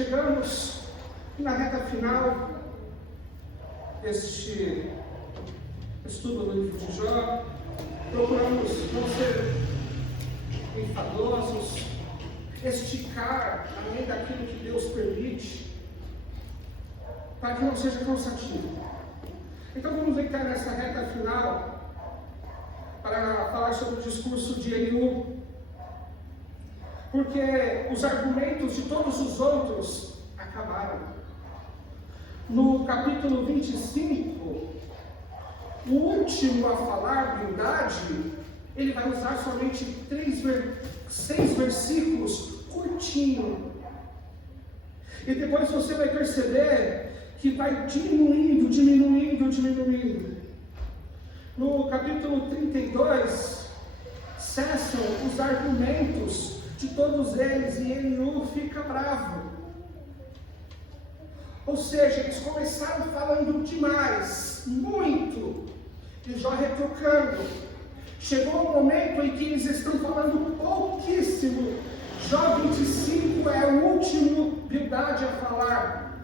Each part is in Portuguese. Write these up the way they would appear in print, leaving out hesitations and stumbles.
Chegamos na reta final deste estudo do livro de Jó. Procuramos não ser enfadosos, esticar além daquilo que Deus permite, para que não seja cansativo. Então vamos entrar nessa reta final para falar sobre o discurso de Eliú, porque os argumentos de todos os outros acabaram. No capítulo 25, o último a falar verdade, ele vai usar somente 6 versículos curtinho. E depois você vai perceber que vai diminuindo. No capítulo 32, cessam os argumentos de todos eles e Eliú fica bravo. Ou seja, eles começaram falando demais, muito, e Jó retrucando. Chegou o momento em que eles estão falando pouquíssimo. Jó 25 é o último Bildade a falar.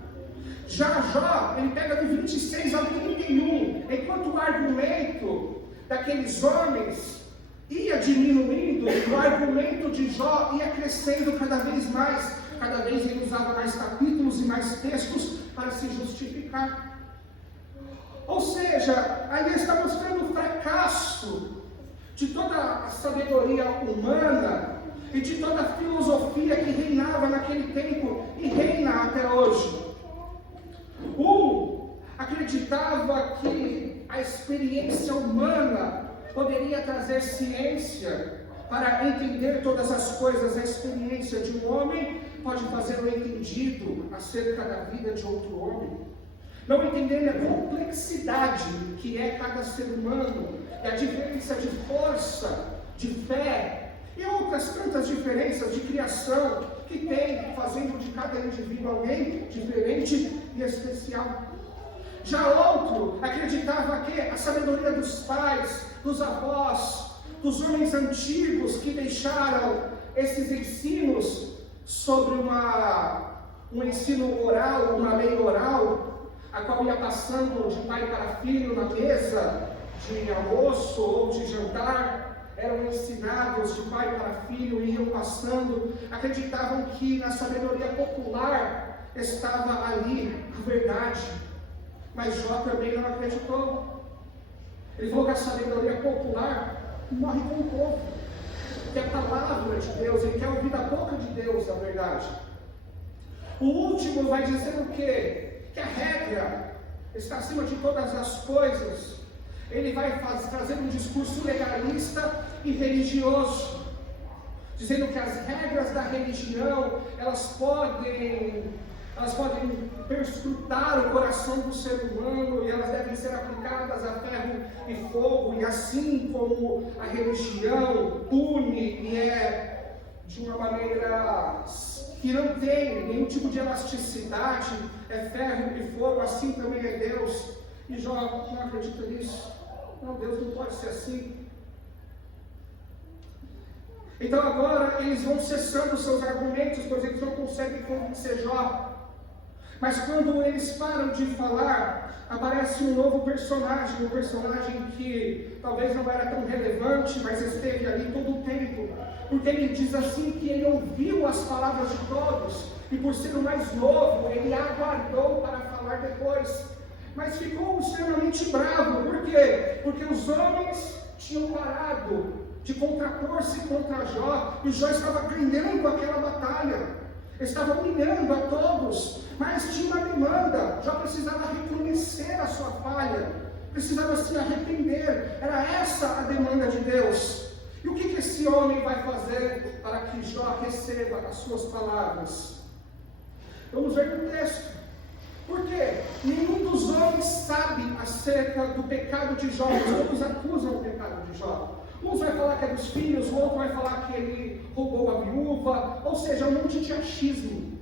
Já Jó, ele pega do 26 ao 31, enquanto o argumento daqueles homens ia diminuindo, o argumento de Jó ia crescendo cada vez mais. Cada vez ele usava mais capítulos e mais textos para se justificar. Ou seja, ainda está mostrando o fracasso de toda a sabedoria humana e de toda a filosofia que reinava naquele tempo e reina até hoje. Acreditava que a experiência humana poderia trazer ciência para entender todas as coisas. A experiência de um homem pode fazê-lo entendido acerca da vida de outro homem. Não entender a complexidade que é cada ser humano, e a diferença de força, de fé, e outras tantas diferenças de criação que tem, fazendo de cada indivíduo alguém diferente e especial. Já outro acreditava que a sabedoria dos pais, dos avós, dos homens antigos que deixaram esses ensinos sobre um ensino oral, uma lei oral, a qual ia passando de pai para filho na mesa de almoço ou de jantar, eram ensinados de pai para filho e iam passando. Acreditavam que na sabedoria popular estava ali a verdade, mas Jó também não acreditou. Ele falou que a sabedoria popular morre com o povo, que a palavra de Deus, ele quer ouvir da boca de Deus a verdade. O último vai dizer o quê? Que a regra está acima de todas as coisas. Ele vai trazer um discurso legalista e religioso, dizendo que as regras da religião, elas podem perscrutar o coração do ser humano e elas devem ser aplicadas a ferro e fogo, e assim como a religião pune e é de uma maneira que não tem nenhum tipo de elasticidade, é ferro e fogo, assim também é Deus. E Jó não acredita nisso. Não, Deus não pode ser assim. Então agora eles vão cessando seus argumentos, pois eles não conseguem convencer Jó. Mas quando eles param de falar, aparece um novo personagem, um personagem que talvez não era tão relevante, mas esteve ali todo o tempo, porque ele diz assim que ele ouviu as palavras de todos, e por ser o mais novo, ele aguardou para falar depois, mas ficou extremamente bravo. Por quê? Porque os homens tinham parado de contrapor-se contra Jó, e Jó estava ganhando aquela batalha, estava humilhando a todos, mas tinha uma demanda. Jó precisava reconhecer a sua falha, precisava se arrepender. Era essa a demanda de Deus. E o que esse homem vai fazer para que Jó receba as suas palavras? Vamos ver no texto. Porque nenhum dos homens sabe acerca do pecado de Jó. Os outros acusam o pecado de Jó. Um vai falar que é dos filhos, o outro vai falar que ele roubou a viúva. Ou seja, um monte de achismo.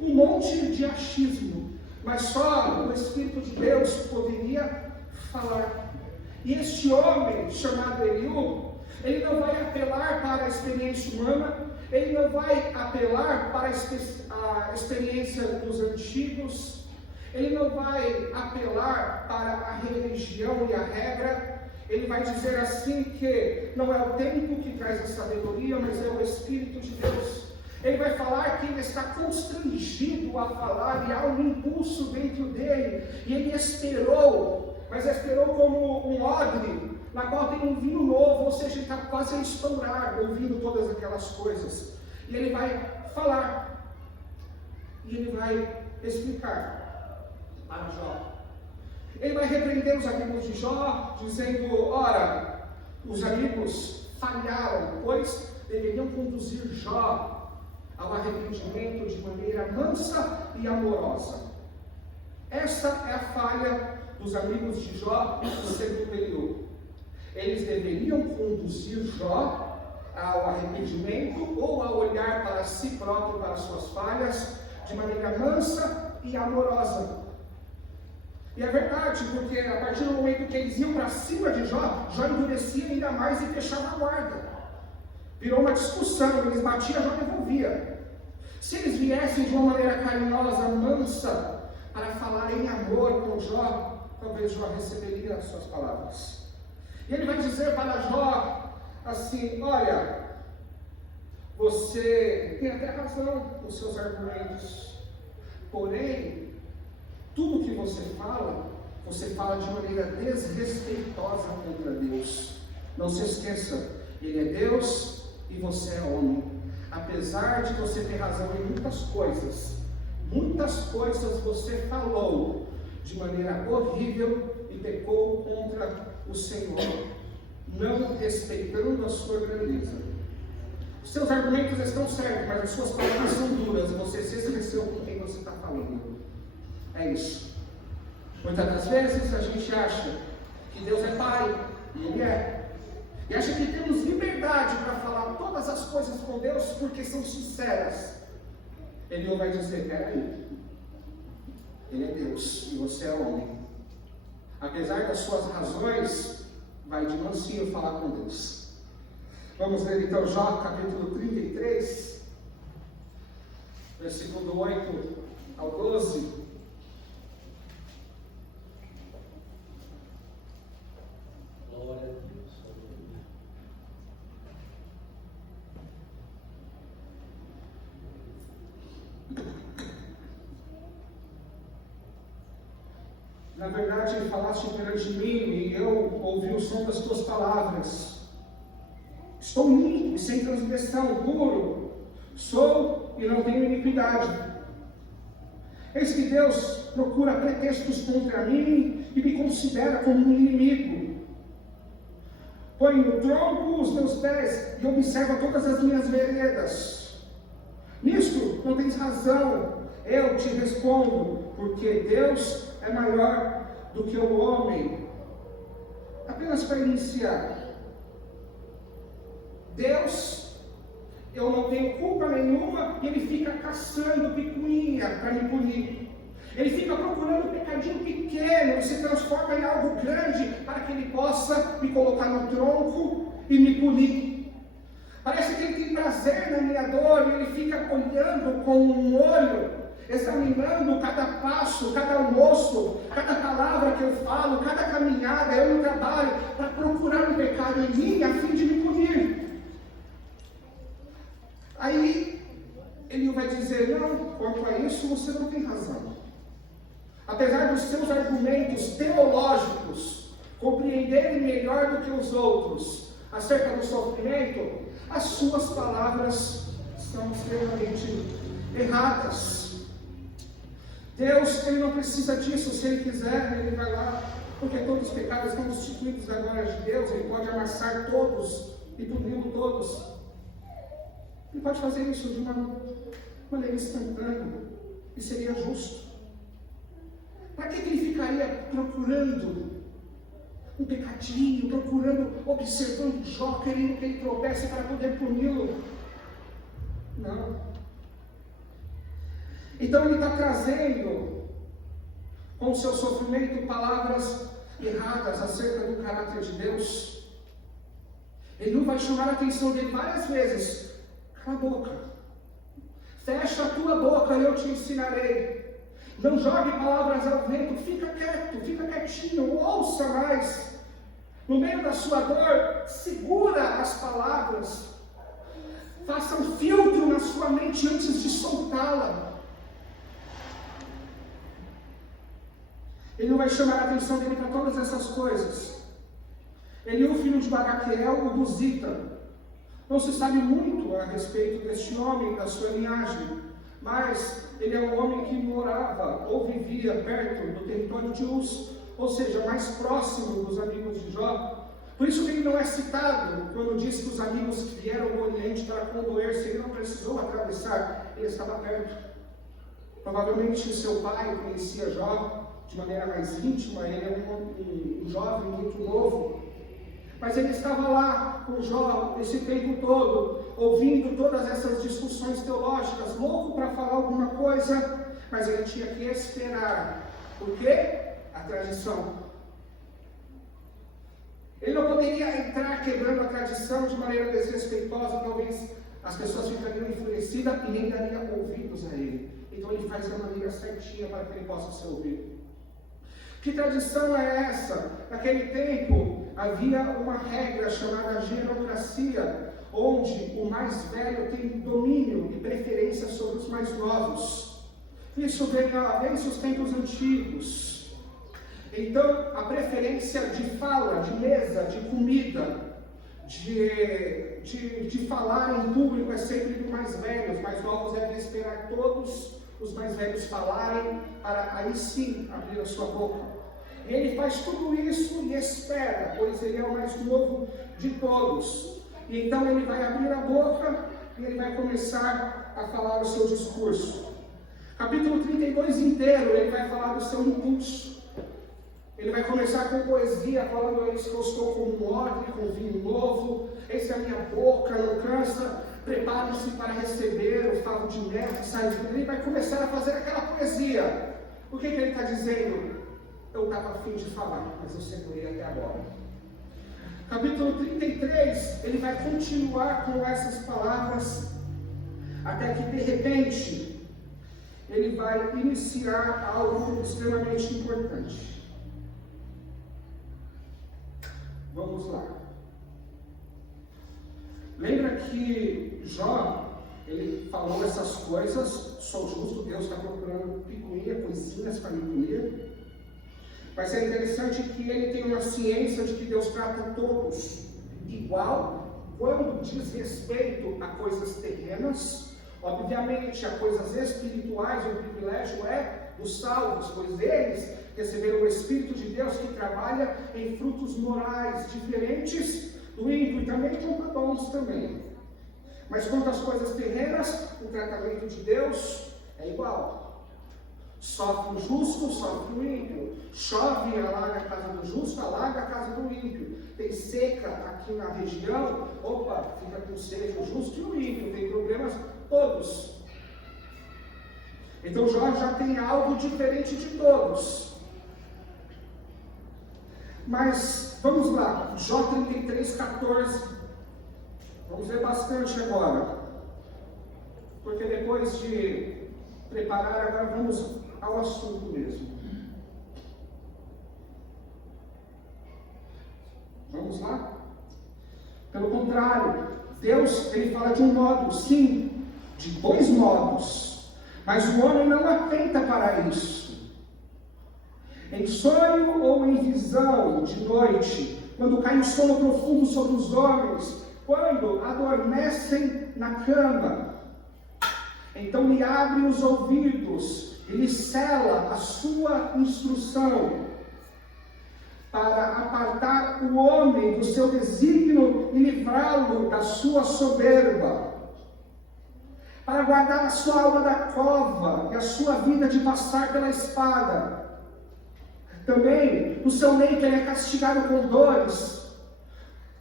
Um monte de achismo. Mas só o Espírito de Deus poderia falar. E este homem, chamado Eliú, ele não vai apelar para a experiência humana, ele não vai apelar para a experiência dos antigos, ele não vai apelar para a religião e a regra, ele vai dizer assim que não é o tempo que traz a sabedoria, mas é o Espírito de Deus. Ele vai falar que ele está constrangido a falar e há um impulso dentro dele, e ele esperou, mas esperou como um odre, na qual tem um vinho novo, ou seja, ele está quase a estourar, ouvindo todas aquelas coisas. E ele vai falar, e ele vai explicar para Jó. Ele vai repreender os amigos de Jó, dizendo: ora, os amigos falharam, pois deveriam conduzir Jó ao arrependimento de maneira mansa e amorosa. Esta é a falha dos amigos de Jó no segundo período. Eles deveriam conduzir Jó ao arrependimento ou a olhar para si próprio, para suas falhas, de maneira mansa e amorosa. E é verdade, porque a partir do momento que eles iam para cima de Jó, Jó endurecia ainda mais e fechava a guarda. Virou uma discussão, eles batiam, Jó devolvia. Se eles viessem de uma maneira carinhosa, mansa, para falar em amor com Jó, talvez Jó receberia as suas palavras. E ele vai dizer para Jó assim: olha, você tem até razão nos seus argumentos, porém, tudo que você fala de maneira desrespeitosa contra Deus. Não se esqueça, Ele é Deus e você é homem. Apesar de você ter razão em muitas coisas você falou de maneira horrível e pecou contra o Senhor, não respeitando a sua grandeza. Os seus argumentos estão certos, mas as suas palavras são duras. Você se esqueceu com quem você está falando. É isso. Muitas das vezes a gente acha que Deus é Pai, e Ele é. E acha que temos liberdade para falar todas as coisas com Deus porque são sinceras. Ele vai dizer: peraí, Ele é Deus e você é homem. Apesar das suas razões, vai de mansinho falar com Deus. Vamos ler então Jó capítulo 33, versículo 8 ao 12. Glória a Deus. Na verdade, falaste perante mim e eu ouvi o som das tuas palavras. Estou limpo e sem transgressão, puro. Sou e não tenho iniquidade. Eis que Deus procura pretextos contra mim e me considera como um inimigo. Põe no tronco os meus pés e observa todas as minhas veredas. Nisto não tens razão. Eu te respondo, porque Deus é maior do que o homem. Apenas para iniciar, Deus, eu não tenho culpa nenhuma, e Ele fica caçando picuinha para me punir. Ele fica procurando um pecadinho pequeno e se transforma em algo grande para que Ele possa me colocar no tronco e me punir. Parece que Ele tem prazer na minha dor e Ele fica olhando com um olho, examinando cada passo, cada almoço, cada palavra que eu falo, cada caminhada, eu no trabalho, para procurar um pecado em mim a fim de me punir. Aí Ele vai dizer: não, quanto a isso você não tem razão. Apesar dos seus argumentos teológicos compreenderem melhor do que os outros acerca do sofrimento, as suas palavras estão extremamente erradas. Deus, Ele não precisa disso. Se Ele quiser, Ele vai lá, porque todos os pecados estão constituídos da glória de Deus. Ele pode amassar todos e puni-los todos. Ele pode fazer isso de uma maneira instantânea e seria justo. Para que Ele ficaria procurando um pecadinho, observando Jó, querendo que ele tropece para poder puni-lo? Não. Então Ele está trazendo com o seu sofrimento palavras erradas acerca do caráter de Deus. Ele não vai chamar a atenção dele várias vezes. Cala a boca. Fecha a tua boca e eu te ensinarei. Não jogue palavras ao vento, fica quieto, fica quietinho, ouça mais. No meio da sua dor, segura as palavras. Faça um filtro na sua mente antes de soltá-la. Ele não vai chamar a atenção dele para todas essas coisas. Eliú, filho de Baraquel, o Buzita. Não se sabe muito a respeito deste homem, da sua linhagem, mas ele é um homem que morava ou vivia perto do território de Uz, ou seja, mais próximo dos amigos de Jó. Por isso que ele não é citado quando diz que os amigos que vieram do Oriente para condoer-se, ele não precisou atravessar, ele estava perto. Provavelmente seu pai conhecia Jó de maneira mais íntima, ele é um jovem muito novo. Mas ele estava lá com Jó esse tempo todo, ouvindo todas essas discussões teológicas, louco para falar alguma coisa, mas ele tinha que esperar. Por quê? A tradição. Ele não poderia entrar quebrando a tradição de maneira desrespeitosa, talvez as pessoas ficariam enfurecidas e nem dariam ouvidos a ele. Então ele faz da maneira certinha para que ele possa ser ouvido. Que tradição é essa? Naquele tempo havia uma regra chamada gerontocracia, onde o mais velho tem domínio e preferência sobre os mais novos. Isso vem desde os tempos antigos. Então, a preferência de fala, de mesa, de comida, de falar em público é sempre do mais velho. Os mais novos devem esperar todos os mais velhos falarem, para aí sim abrir a sua boca. E ele faz tudo isso e espera, pois ele é o mais novo de todos. E então ele vai abrir a boca e ele vai começar a falar o seu discurso. Capítulo 32 inteiro, ele vai falar do seu impulso. Ele vai começar com poesia, falando a eles que eu estou com um odre, com vinho novo, essa é a minha boca, não cansa, preparem-se para receber o favo de mel que sai de mim. Ele vai começar a fazer aquela poesia. O que ele está dizendo? Eu estava a fim de falar, mas eu segurei até agora. Capítulo 33, ele vai continuar com essas palavras, até que de repente, ele vai iniciar algo extremamente importante. Vamos lá. Lembra que Jó, ele falou essas coisas, sou justo, Deus está procurando picuinha, coisinhas para me punir. Mas é interessante que ele tem uma ciência de que Deus trata todos igual, quando diz respeito a coisas terrenas. Obviamente, a coisas espirituais, o privilégio é dos salvos, pois eles receberam o Espírito de Deus que trabalha em frutos morais diferentes do ímpio, e também com dons também. Mas quanto às coisas terrenas, o tratamento de Deus é igual. Sofre o justo, sofre o ímpio. Chove, alaga a casa do justo, alaga a casa do ímpio. Tem seca aqui na região, opa, fica com sede o justo e o ímpio. Tem problemas todos. Então Jó já tem algo diferente de todos. Mas, vamos lá, Jó 33, 14. Vamos ler bastante agora. Porque depois de preparar, agora vamos ao assunto mesmo. Vamos lá? Pelo contrário, Deus, ele fala de um modo, sim, de dois modos, mas o homem não atenta para isso. Em sonho ou em visão de noite, quando cai o sono profundo sobre os homens, quando adormecem na cama, então lhe abre os ouvidos e lhe sela a sua instrução, para apartar o homem do seu desígnio e livrá-lo da sua soberba, para guardar a sua alma da cova e a sua vida de passar pela espada. Também no seu leito ele é castigado com dores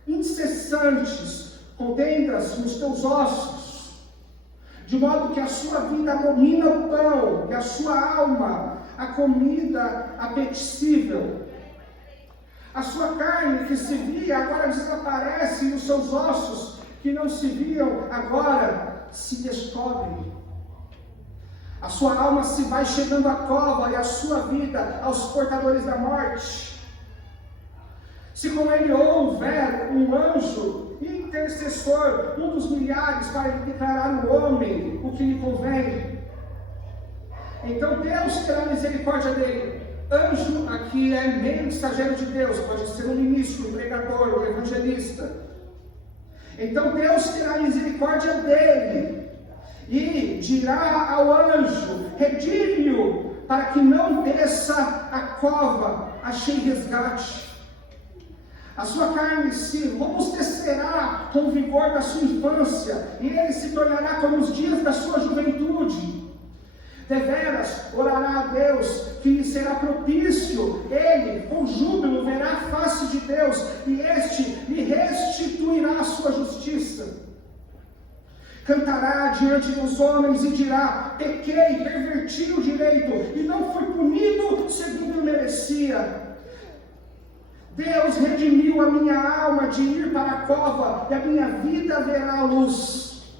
incessantes, contendas nos teus ossos, de modo que a sua vida abomina o pão e a sua alma a comida apetecível. A sua carne que se via agora desaparece e os seus ossos que não se viam agora se descobrem. A sua alma se vai chegando à cova e a sua vida aos portadores da morte. Se com ele houver um anjo intercessor, um dos milhares, para declarar ao homem o que lhe convém, então Deus terá misericórdia dele. Anjo aqui é mensageiro de Deus, pode ser um ministro, um pregador, um evangelista. Então Deus terá misericórdia dele e dirá ao anjo: retire-o, para que não desça a cova, achei resgate. A sua carne se robustecerá com o vigor da sua infância, e ele se tornará como os dias da sua juventude. Deveras orará a Deus, que lhe será propício. Ele, com júbilo, verá a face de Deus, e este lhe restituirá a sua justiça. Cantará diante dos homens e dirá: pequei, perverti o direito, e não fui punido segundo eu merecia. Deus redimiu a minha alma de ir para a cova, e a minha vida verá a luz.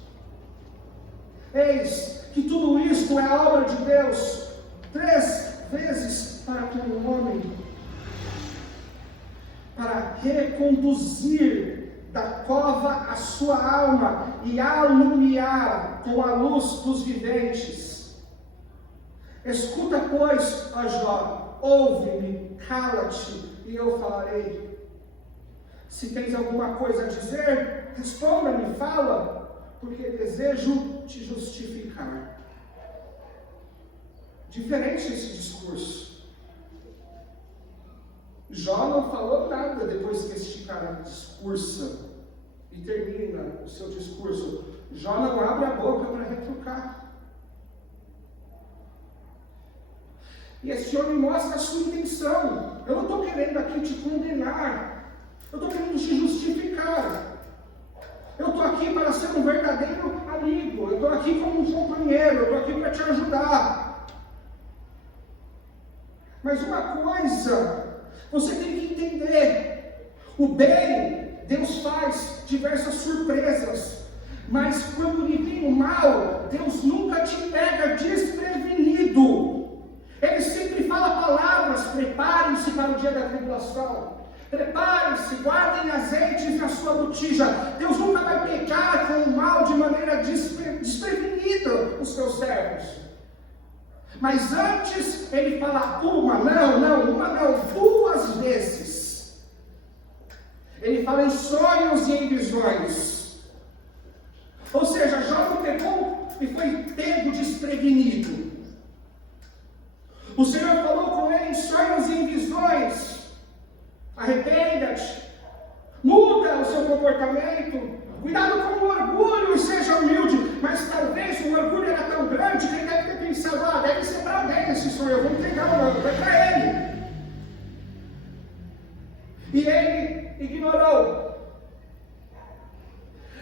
Eis que tudo isto é a obra de Deus, 3 vezes para com o homem, para reconduzir da cova a sua alma e alumiar com a luz dos viventes. Escuta, pois, ó Jó, ouve-me, cala-te, e eu falarei. Se tens alguma coisa a dizer, responda-me, fala, porque desejo te justificar. Diferente esse discurso. Jó não falou nada depois que este cara discursa e termina o seu discurso. Jó não abre a boca para retrucar. E esse homem mostra a sua intenção. Eu não estou querendo aqui te condenar, eu estou querendo te justificar. Eu estou aqui para ser um verdadeiro amigo, eu estou aqui como um companheiro, eu estou aqui para te ajudar. Mas uma coisa você tem que entender: o bem, Deus faz diversas surpresas, mas quando lhe vem o mal, Deus nunca te pega desprevenido. Ele sempre fala palavras: preparem-se para o dia da tribulação. Preparem-se, guardem azeites na sua botija. Deus nunca vai pegar com o mal de maneira desprevenida os seus servos. Mas antes ele fala uma não, 2 vezes. Ele fala em sonhos e em visões. Ou seja, Jó não pegou e foi pego desprevenido. O Senhor falou com ele em sonhos e em visões: arrependa-te, muda o seu comportamento, cuidado com o orgulho e seja humilde. Mas talvez o orgulho era tão grande que ele deve ter pensado: deve ser para alguém esse sonho, eu vou entregar o nome, vai para ele. E ele ignorou.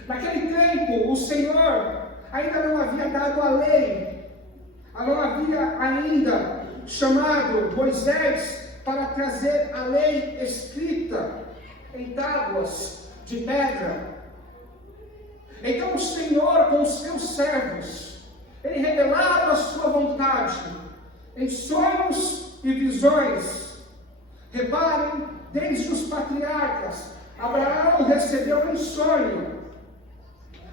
Naquele tempo, o Senhor ainda não havia dado a lei, não havia ainda chamado Moisés para trazer a lei escrita em tábuas de pedra. Então o Senhor, com os seus servos, ele revelava a sua vontade em sonhos e visões. Reparem, desde os patriarcas, Abraão recebeu em sonho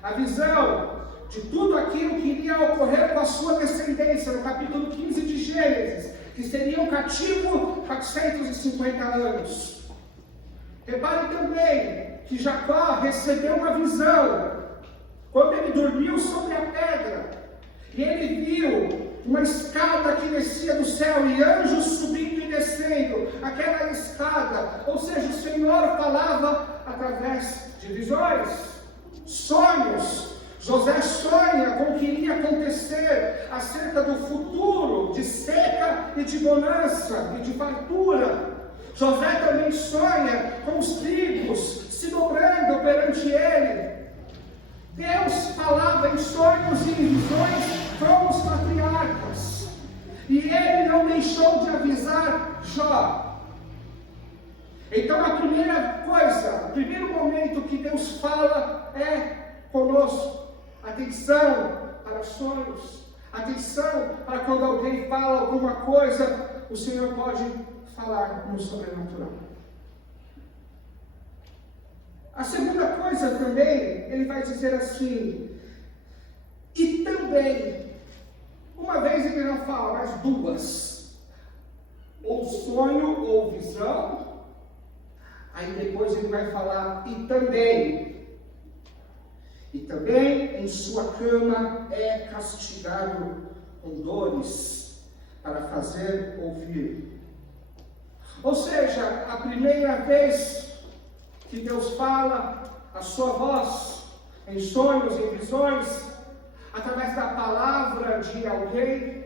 a visão de tudo aquilo que iria ocorrer com a sua descendência, no capítulo 15 de Gênesis, que seriam cativo 450 anos. Repare também que Jacó recebeu uma visão quando ele dormiu sobre a pedra, e ele viu uma escada que descia do céu e anjos subindo e descendo aquela escada. Ou seja, o Senhor falava através de visões, sonhos. José sonha com o que iria acontecer acerca do futuro de seca e de bonança e de fartura. José também sonha com os tribos se dobrando perante ele. Deus falava em sonhos e em visões com os patriarcas, e ele não deixou de avisar Jó. Então a primeira coisa, o primeiro momento que Deus fala é conosco. Atenção para sonhos. Atenção para quando alguém fala alguma coisa, o Senhor pode falar no sobrenatural. A segunda coisa também, ele vai dizer assim, e também, uma vez ele não fala, mas duas, ou sonho ou visão, aí depois ele vai falar, e também em sua cama é castigado com dores para fazer ouvir. Ou seja, a primeira vez que Deus fala a sua voz em sonhos, em visões, através da palavra de alguém,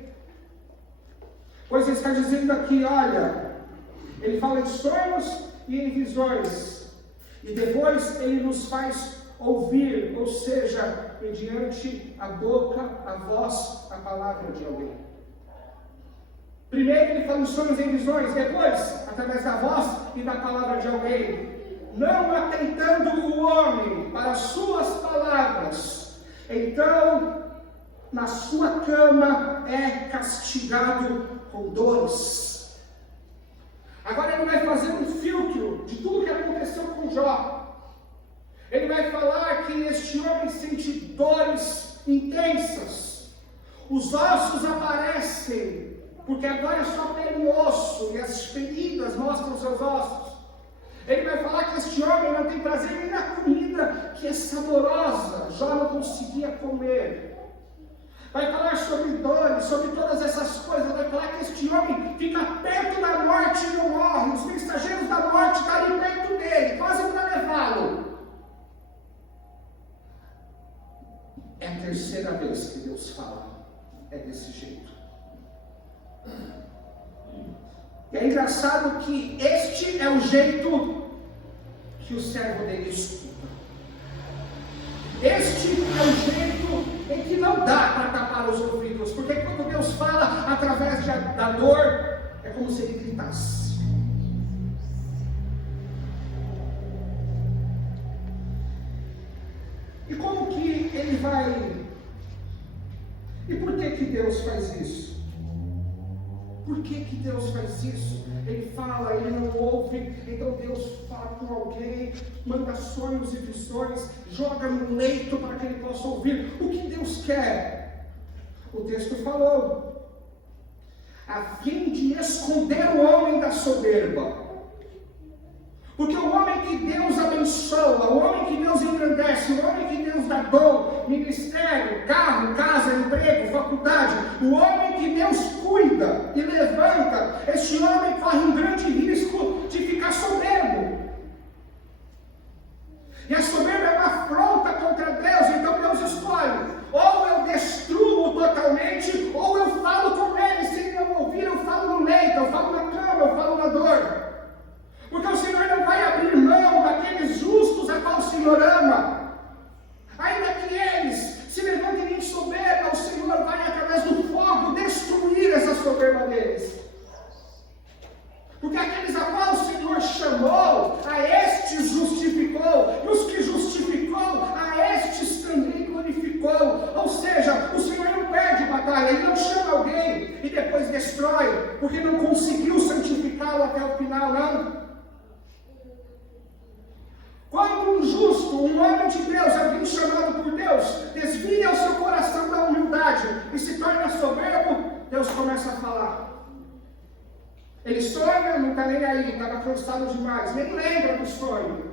pois ele está dizendo aqui, olha, ele fala em sonhos e em visões, e depois ele nos faz ouvir, ou seja, mediante a boca, a voz, a palavra de alguém. Primeiro ele fala em sonhos e em visões, depois, através da voz e da palavra de alguém. Não atentando o homem para as suas palavras, então na sua cama é castigado com dores. Agora ele vai fazer um filtro de tudo que aconteceu com Jó. Ele vai falar que este homem sente dores intensas, os ossos aparecem, porque agora é só pele e osso, e as feridas mostram seus ossos. Ele vai falar que este homem não tem prazer nem na comida que é saborosa, Jó não conseguia comer. Vai falar sobre dores, sobre todas essas coisas, vai falar que este homem fica perto da morte e não morre, os mensageiros da morte estão ali perto dele, quase para levá-lo. É a terceira vez que Deus fala, é desse jeito. E é engraçado que este é o jeito que o servo dele escuta. Este é o jeito em que não dá para tapar os ouvidos, porque quando Deus fala através da dor, é como se ele gritasse. E como que ele vai... E por que Deus faz isso? Por que Deus faz isso? Ele fala, ele não ouve, então Deus fala com alguém, manda sonhos e visões, joga no leito para que ele possa ouvir. O que Deus quer? O texto falou, a fim de esconder o homem da soberba. Porque o homem que Deus abençoa, o homem que Deus engrandece, o homem que Deus dá dom, ministério, carro, casa, emprego, faculdade, o homem que Deus cuida e levanta, este homem corre um grande risco de ficar soberbo. E a soberba é uma afronta contra Deus, então Deus escolhe, ou eu destruo totalmente, ou eu falo com ele, se ele não ouvir, eu falo no leito, eu falo na cama, eu falo na dor. Porque o Senhor não vai abrir mão daqueles justos a qual o Senhor ama. Ainda que eles se levantem em soberba, o Senhor vai através do fogo destruir essa soberba deles. Porque aqueles a qual o Senhor chamou, a estes justificou, e os que justificou, a estes também glorificou. Ou seja, o Senhor não perde batalha, Ele não chama alguém e depois destrói, porque não conseguiu santificá-lo até o final, não. Quando um justo, um homem de Deus, alguém chamado por Deus, desvia o seu coração da humildade e se torna soberbo, Deus começa a falar. Ele sonha, não está nem aí, estava cansado demais, nem lembra do sonho.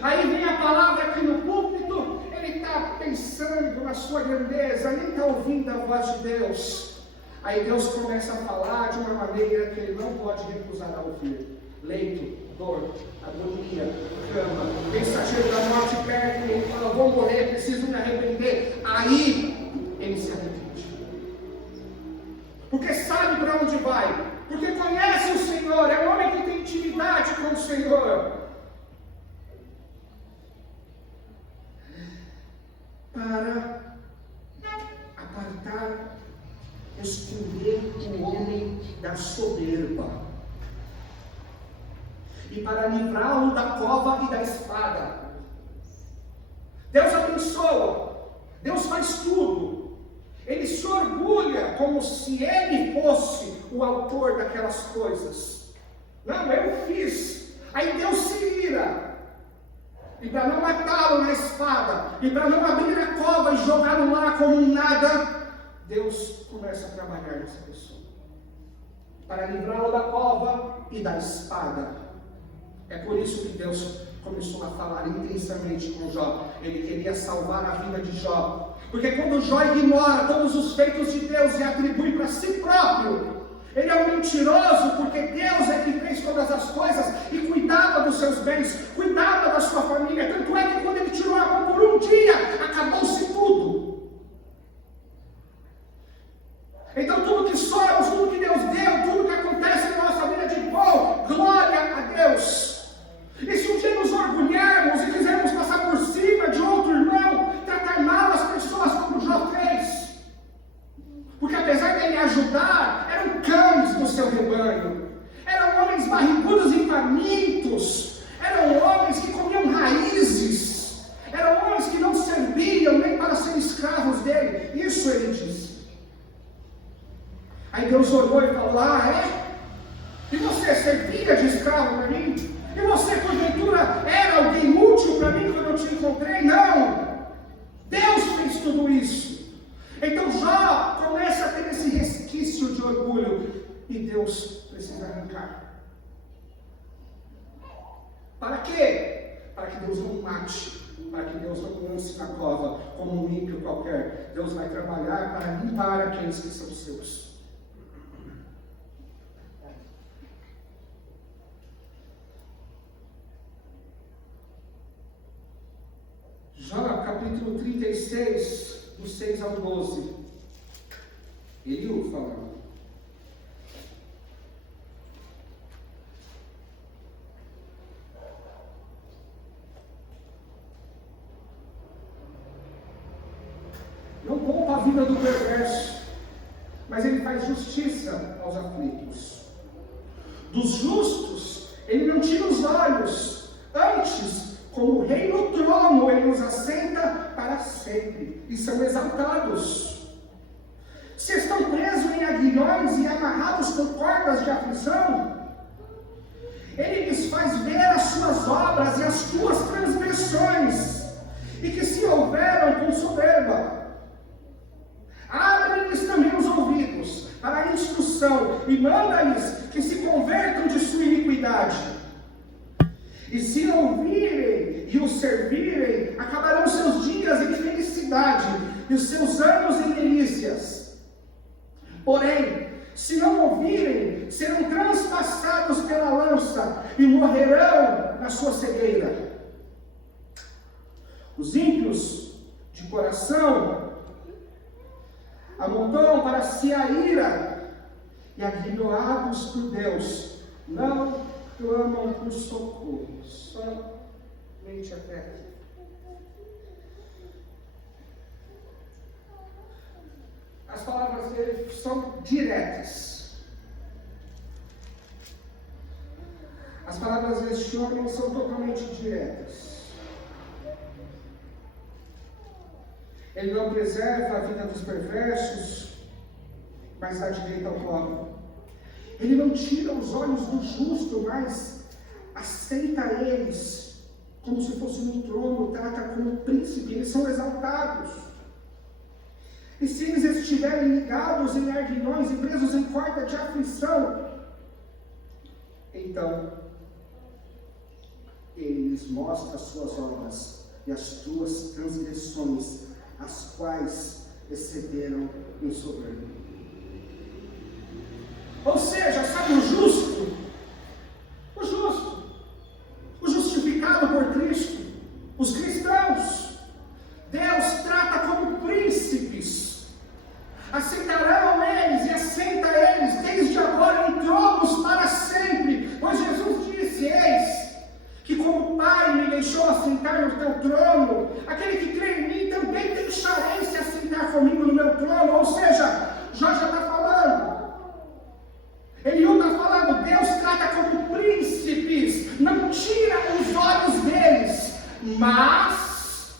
Aí vem a palavra aqui no púlpito, ele está pensando na sua grandeza, nem está ouvindo a voz de Deus. Aí Deus começa a falar de uma maneira que ele não pode recusar a ouvir. Leito, dor, agonia, cama, mensageiro da morte perto, ele fala, vou morrer, preciso me arrepender. Aí ele se arrepende. Porque sabe para onde vai. Porque conhece o Senhor, é um homem que tem intimidade com o Senhor. Para apartar, esconder o homem da soberba. E para livrá-lo da cova e da espada. Deus abençoa, Deus faz tudo. Ele se orgulha como se ele fosse o autor daquelas coisas. Não, eu fiz. Aí Deus se ira. E para não matá-lo na espada, e para não abrir a cova e jogá-lo lá como um nada, Deus começa a trabalhar nessa pessoa, para livrá-lo da cova e da espada. É por isso que Deus começou a falar intensamente com Jó. Ele queria salvar a vida de Jó. Porque quando Jó ignora todos os feitos de Deus e atribui para si próprio, ele é um mentiroso, porque Deus é que fez todas as coisas e cuidava dos seus bens, cuidava da sua família. Tanto é que quando ele tirou a mão por um dia, acabou-se tudo. Então tudo que somos, tudo que Deus deu, tudo que acontece na nossa vida de bom, glória a Deus. E se um dia nos orgulharmos e quisermos passar por cima de outro irmão, tratar mal as pessoas como Jó fez, porque apesar de ele ajudar, eram cães do seu rebanho, eram homens barrigudos e famintos, eram homens que comiam raízes, eram homens que não serviam nem para ser escravos dele. Isso ele disse. Aí Deus olhou e falou: ah, é? E você servia de escravo para mim? E você, porventura, era alguém útil para mim quando eu te encontrei? Não! Deus fez tudo isso. Então Jó começa a ter esse resquício de orgulho, e Deus precisa arrancar. Para quê? Para que Deus não mate, para que Deus não lance na cova como um ímpio qualquer. Deus vai trabalhar para limpar aqueles que são seus. Jó, capítulo 36, do 6 ao 12. Eliú falando. Não poupa a vida do perverso, mas ele faz justiça aos aflitos. Dos justos, ele não tira os olhos, antes, como rei no trono, ele os assenta para sempre, e são exaltados. Se estão presos em aguilhões e amarrados com cordas de aflição, ele lhes faz ver as suas obras e as suas transgressões, e que se houveram com soberba. Abre-lhes também os ouvidos para a instrução, e manda-lhes que se convertam de sua iniquidade. E se ouvirem e o servirem, acabarão seus dias em felicidade, e os seus anos em delícias. Porém, se não ouvirem, serão transpassados pela lança, e morrerão na sua cegueira. Os ímpios de coração amontoam para si a ira, e aguilhoados por Deus, não clamam por socorro. Somente até aqui. As palavras dele são diretas. As palavras deste homem são totalmente diretas. Ele não preserva a vida dos perversos, mas dá direito ao pobre. Ele não tira os olhos do justo, mas aceita eles como se fosse um trono, trata como príncipe, eles são exaltados. E se eles estiverem ligados em aguilhões e presos em corda de aflição, então ele lhes mostra as suas obras e as suas transgressões, as quais excederam em soberba. Ou seja, sabe o justo? O justo. O justificado por Cristo. Os cristãos. Deus trata como príncipes. Aceitarão eles e assenta eles desde agora em tronos para sempre. Pois Jesus disse: eis que como o Pai me deixou assentar no teu trono, aquele que crê em mim também deixarei se assentar comigo no meu trono. Ou seja, Jó já está falando. Eliú está falando, Deus trata como príncipes, não tira os olhos deles, mas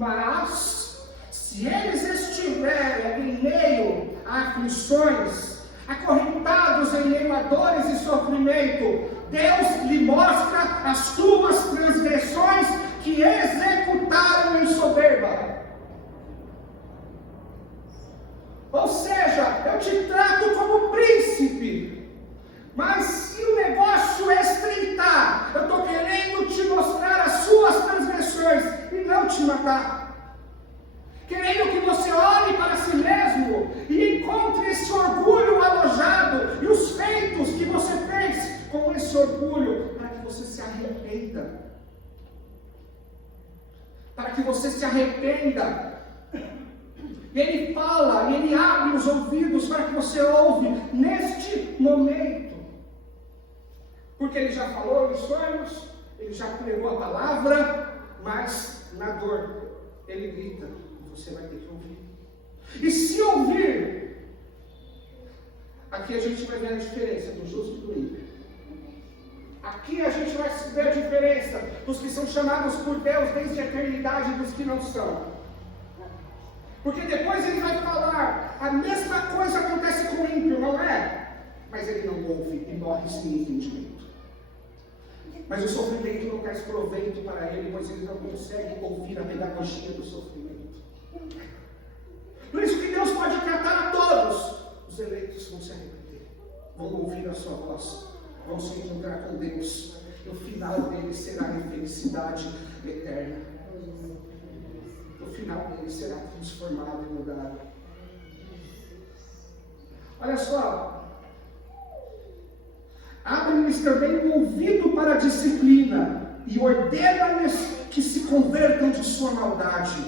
Mas, se eles estiverem em meio a aflições, acorrentados em meio a dores e sofrimento, Deus lhe mostra as tuas transgressões que executaram em soberba. Ou seja, eu te trato como príncipe, mas se o negócio é estreitar, eu estou querendo te mostrar as suas transgressões e não te matar. Querendo que você olhe para si mesmo e encontre esse orgulho alojado e os feitos que você fez com esse orgulho, para que você se arrependa. Para que você se arrependa. Ele fala, ele abre os ouvidos para que você ouve neste momento. Porque ele já falou nos sonhos, ele já pregou a palavra, mas na dor ele grita, você vai ter que ouvir. E se ouvir, aqui a gente vai ver a diferença do justo e do ímpio. Aqui a gente vai ver a diferença dos que são chamados por Deus desde a eternidade e dos que não são. Porque depois ele vai falar, a mesma coisa acontece com o ímpio, não é? Mas ele não ouve e morre sem entendimento. Mas o sofrimento não traz proveito para ele, pois ele não consegue ouvir a pedagogia do sofrimento. Por isso que Deus pode tratar a todos. Os eleitos vão se arrepender, vão ouvir a sua voz, vão se encontrar com Deus. E o final deles será a felicidade eterna. O final dele será transformado e mudado. Olha só. Abre-lhes também o ouvido para a disciplina e ordena-lhes que se convertam de sua maldade.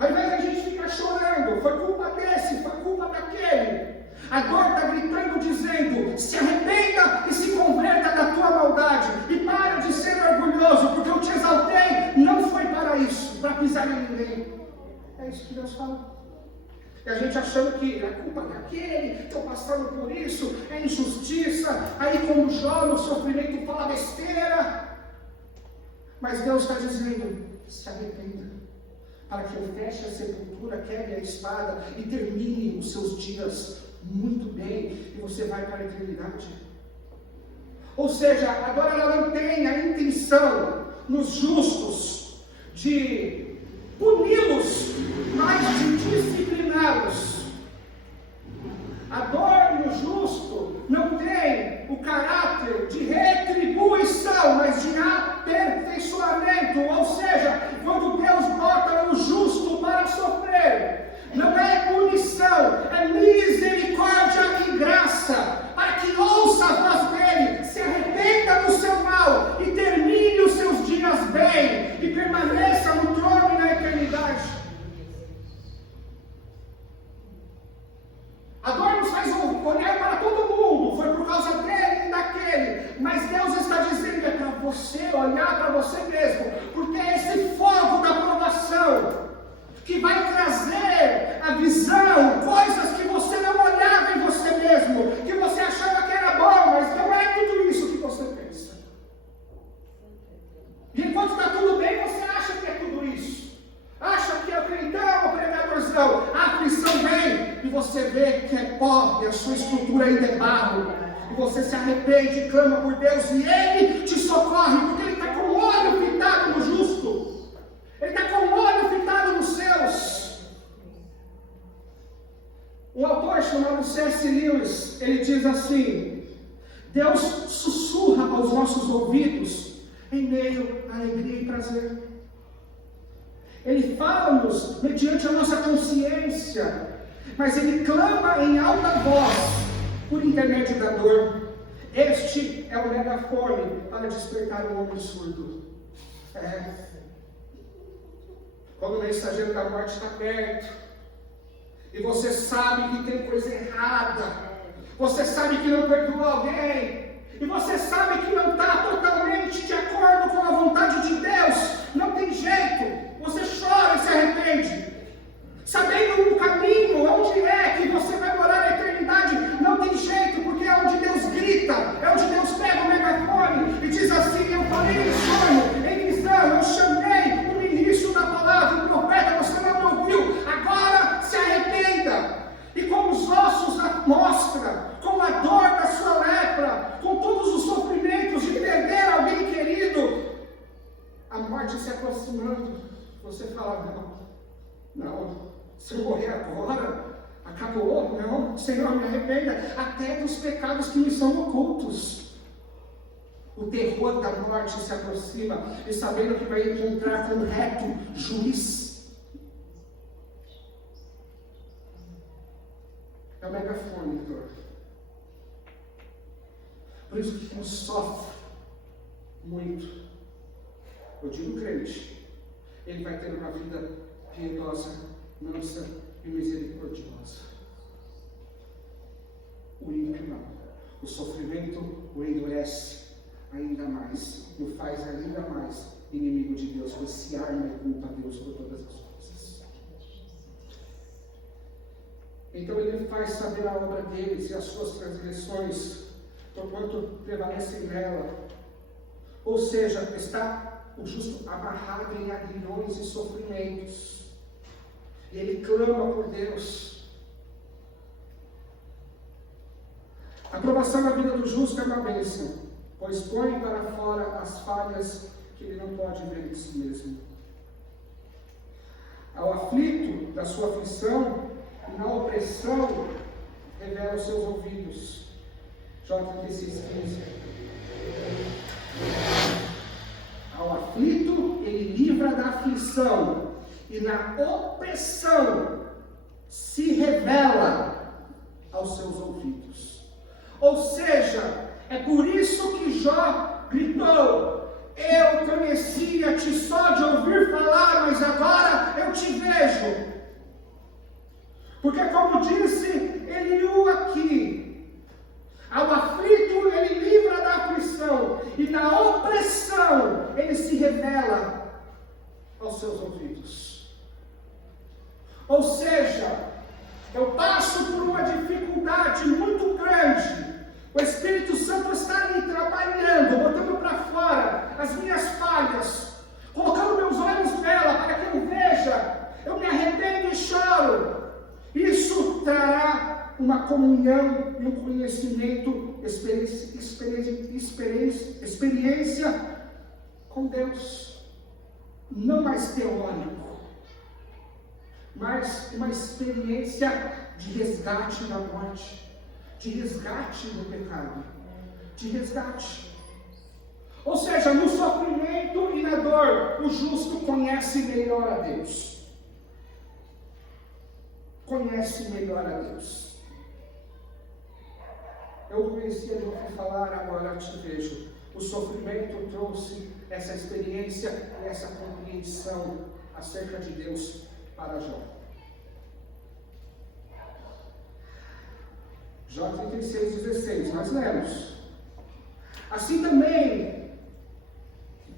Ao invés de a gente ficar chorando, foi culpa desse, foi culpa daquele. A dor está gritando, dizendo, se arrependa e se converta da tua maldade. E para de ser orgulhoso, porque eu te exaltei, não foi para isso, para pisar em ninguém. É isso que Deus fala. E a gente achando que a culpa é daquele, estou passando por isso, é injustiça. Aí como Jó no sofrimento fala besteira. Mas Deus está dizendo, se arrependa, para que eu feche a sepultura, quebre a espada e termine os seus dias muito bem, e você vai para a eternidade. Ou seja, agora ela não tem a intenção nos justos de puni-los, mas de discipliná-los. A dor no justo não tem o caráter de retribuição, mas de aperfeiçoamento. Ou seja, quando Deus bota o justo para sofrer, não é punição, é misericórdia e graça, para que ouça a voz dele, se arrependa do seu mal e termine os seus dias bem e permaneça no trono e na eternidade. A dor nos faz olhar para todo mundo, foi por causa dele e daquele, mas Deus está dizendo, é para você olhar para você mesmo, porque é esse fogo da provação que vai trazer a visão, coisas que você não olhava em você mesmo, que você achava que era bom, mas não é tudo isso que você pensa. E enquanto está tudo bem, você acha que é tudo isso. Acha que é o crentão, o pregadorzão. A aflição vem e você vê que é pó e a sua estrutura ainda é barro. E você se arrepende e clama por Deus e Ele te socorre, porque Ele está com o olho fitado no justo. Ele está com o olho fitado nos céus. Um autor chamado C.S. Lewis, ele diz assim, Deus sussurra aos nossos ouvidos em meio à alegria e prazer. Ele fala-nos mediante a nossa consciência, mas Ele clama em alta voz por intermédio da dor. Este é o megafone para despertar o homem surdo. Quando o mensageiro da morte está perto, e você sabe que tem coisa errada, você sabe que não perdoou alguém, e você sabe que não está totalmente de acordo com a vontade de Deus, não tem jeito, você chora e se arrepende, sabendo o caminho, onde é que você vai morar na eternidade, não tem jeito, porque é onde Deus grita, é onde Deus pega o megafone e diz assim, eu falei em sonho, em visão, eu chamei o menino, você fala, não, se eu morrer agora, acabou, não, Senhor, me arrependa, até dos pecados que me são ocultos. O terror da morte se aproxima, e sabendo que vai encontrar com um reto juiz. É o megafone, Heitor. Por isso que quem sofre muito, eu digo crente, ele vai ter uma vida piedosa, mansa e misericordiosa. O ímpio não. O sofrimento o endurece ainda mais, o faz ainda mais inimigo de Deus, você arma e culpa a Deus por todas as coisas. Então ele faz saber a obra deles e as suas transgressões, porquanto prevalecem nela. Ou seja, está o justo amarrado em agrilhões e sofrimentos. E ele clama por Deus. A aprovação na vida do justo é uma bênção, pois põe para fora as falhas que ele não pode ver em si mesmo. Ao aflito da sua aflição e na opressão, revela os seus ouvidos. Jó 36:15. Ao aflito, ele livra da aflição, e na opressão se revela aos seus ouvidos. Ou seja, é por isso que Jó gritou: eu conhecia-te só de ouvir falar, mas agora eu te vejo. Porque, como disse Eliú aqui, ao aflito ele livra da aflição, e na opressão ele se revela aos seus ouvidos. Ou seja, eu passo por uma dificuldade muito grande, o Espírito Santo está ali trabalhando, botando para fora as minhas falhas, colocando meus olhos nela para que eu veja, eu me arrependo e choro. Isso trará uma comunhão e um conhecimento, experiência com Deus, não mais teórico, mas uma experiência de resgate da morte, de resgate do pecado, de resgate. Ou seja, no sofrimento e na dor, o justo conhece melhor a Deus. Conhece melhor a Deus. Eu conhecia de ouvir falar, agora te vejo. O sofrimento trouxe essa experiência e essa compreensão acerca de Deus para Jó. Jó 36:16, nós lemos. Assim também,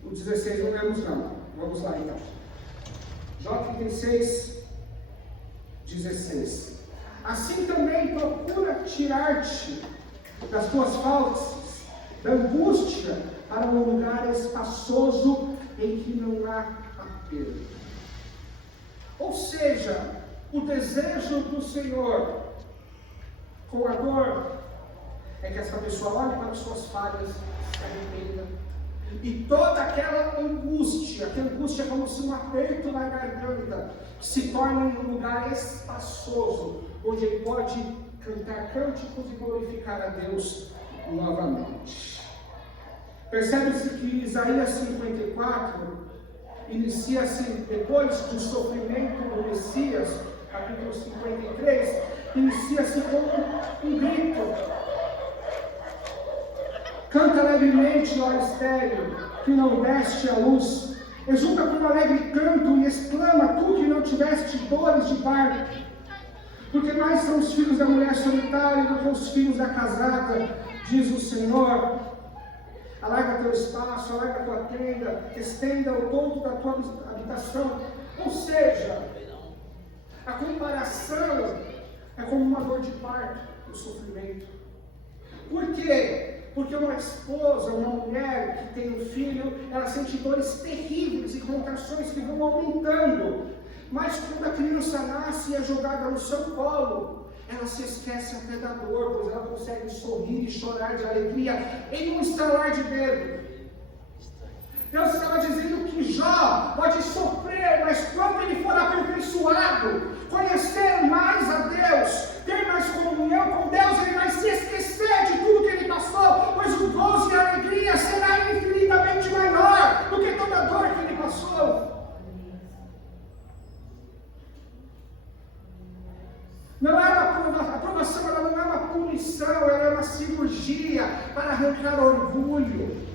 o 16 não lemos não. Vamos lá então. Jó 36:16. Assim também procura tirar-te das tuas faltas, da angústia, para um lugar espaçoso em que não há apelo. Ou seja, o desejo do Senhor com a dor é que essa pessoa olhe para as suas falhas, se arrependa, e toda aquela angústia, que angústia é como se um aperto na garganta, se torne um lugar espaçoso, onde ele pode cantar cânticos e glorificar a Deus novamente. Percebe-se que Isaías 54 inicia-se depois do sofrimento do Messias, capítulo 53, inicia-se com um grito. Canta alegremente, ó estéril, que não deste a luz. Exulta com um alegre canto e exclama, tu que não tiveste dores de parto. Porque mais são os filhos da mulher solitária do que os filhos da casada, diz o Senhor. Alarga teu espaço, alarga tua tenda, estenda o todo da tua habitação. Ou seja, a comparação é como uma dor de parto, o sofrimento. Por quê? Porque uma esposa, uma mulher que tem um filho, ela sente dores terríveis e contrações que vão aumentando. Mas quando a criança nasce e é jogada no seu colo, ela se esquece até da dor, pois ela consegue sorrir e chorar de alegria em um estalar de dedo. Deus estava dizendo que Jó pode sofrer, mas mas quando ele for aperfeiçoado, conhecer mais a Deus, ter mais comunhão com Deus, ele vai se esquecer de tudo que ele passou, pois o gozo e a alegria será infinitamente maior do que toda a dor que ele passou. Não é uma aprovação, ela não é uma punição, ela é uma cirurgia para arrancar orgulho.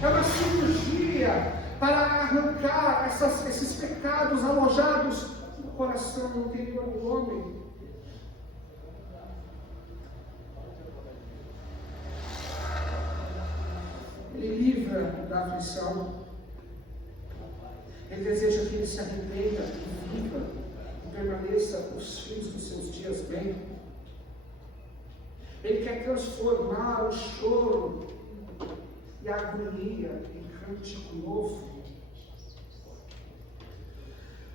É uma cirurgia para arrancar esses pecados alojados no coração interior do homem. Ele livra da aflição. Ele deseja que ele se arrependa e viva. Permaneça os fins dos seus dias bem. Ele quer transformar o choro e a agonia em cântico novo.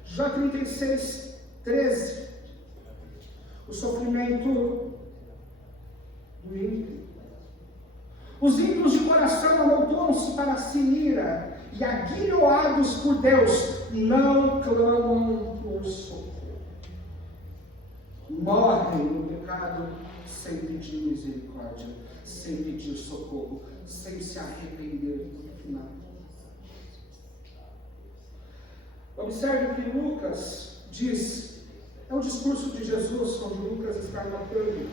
Jó 36, 13. O sofrimento do ímpio. Os ímpios de coração amontoam-se para si ira, e aguilhoados por Deus, não clamam por socorro. Morrem no pecado sem pedir misericórdia, sem pedir socorro, sem se arrepender no final. Observe o que Lucas diz, é o discurso de Jesus, onde Lucas está notando.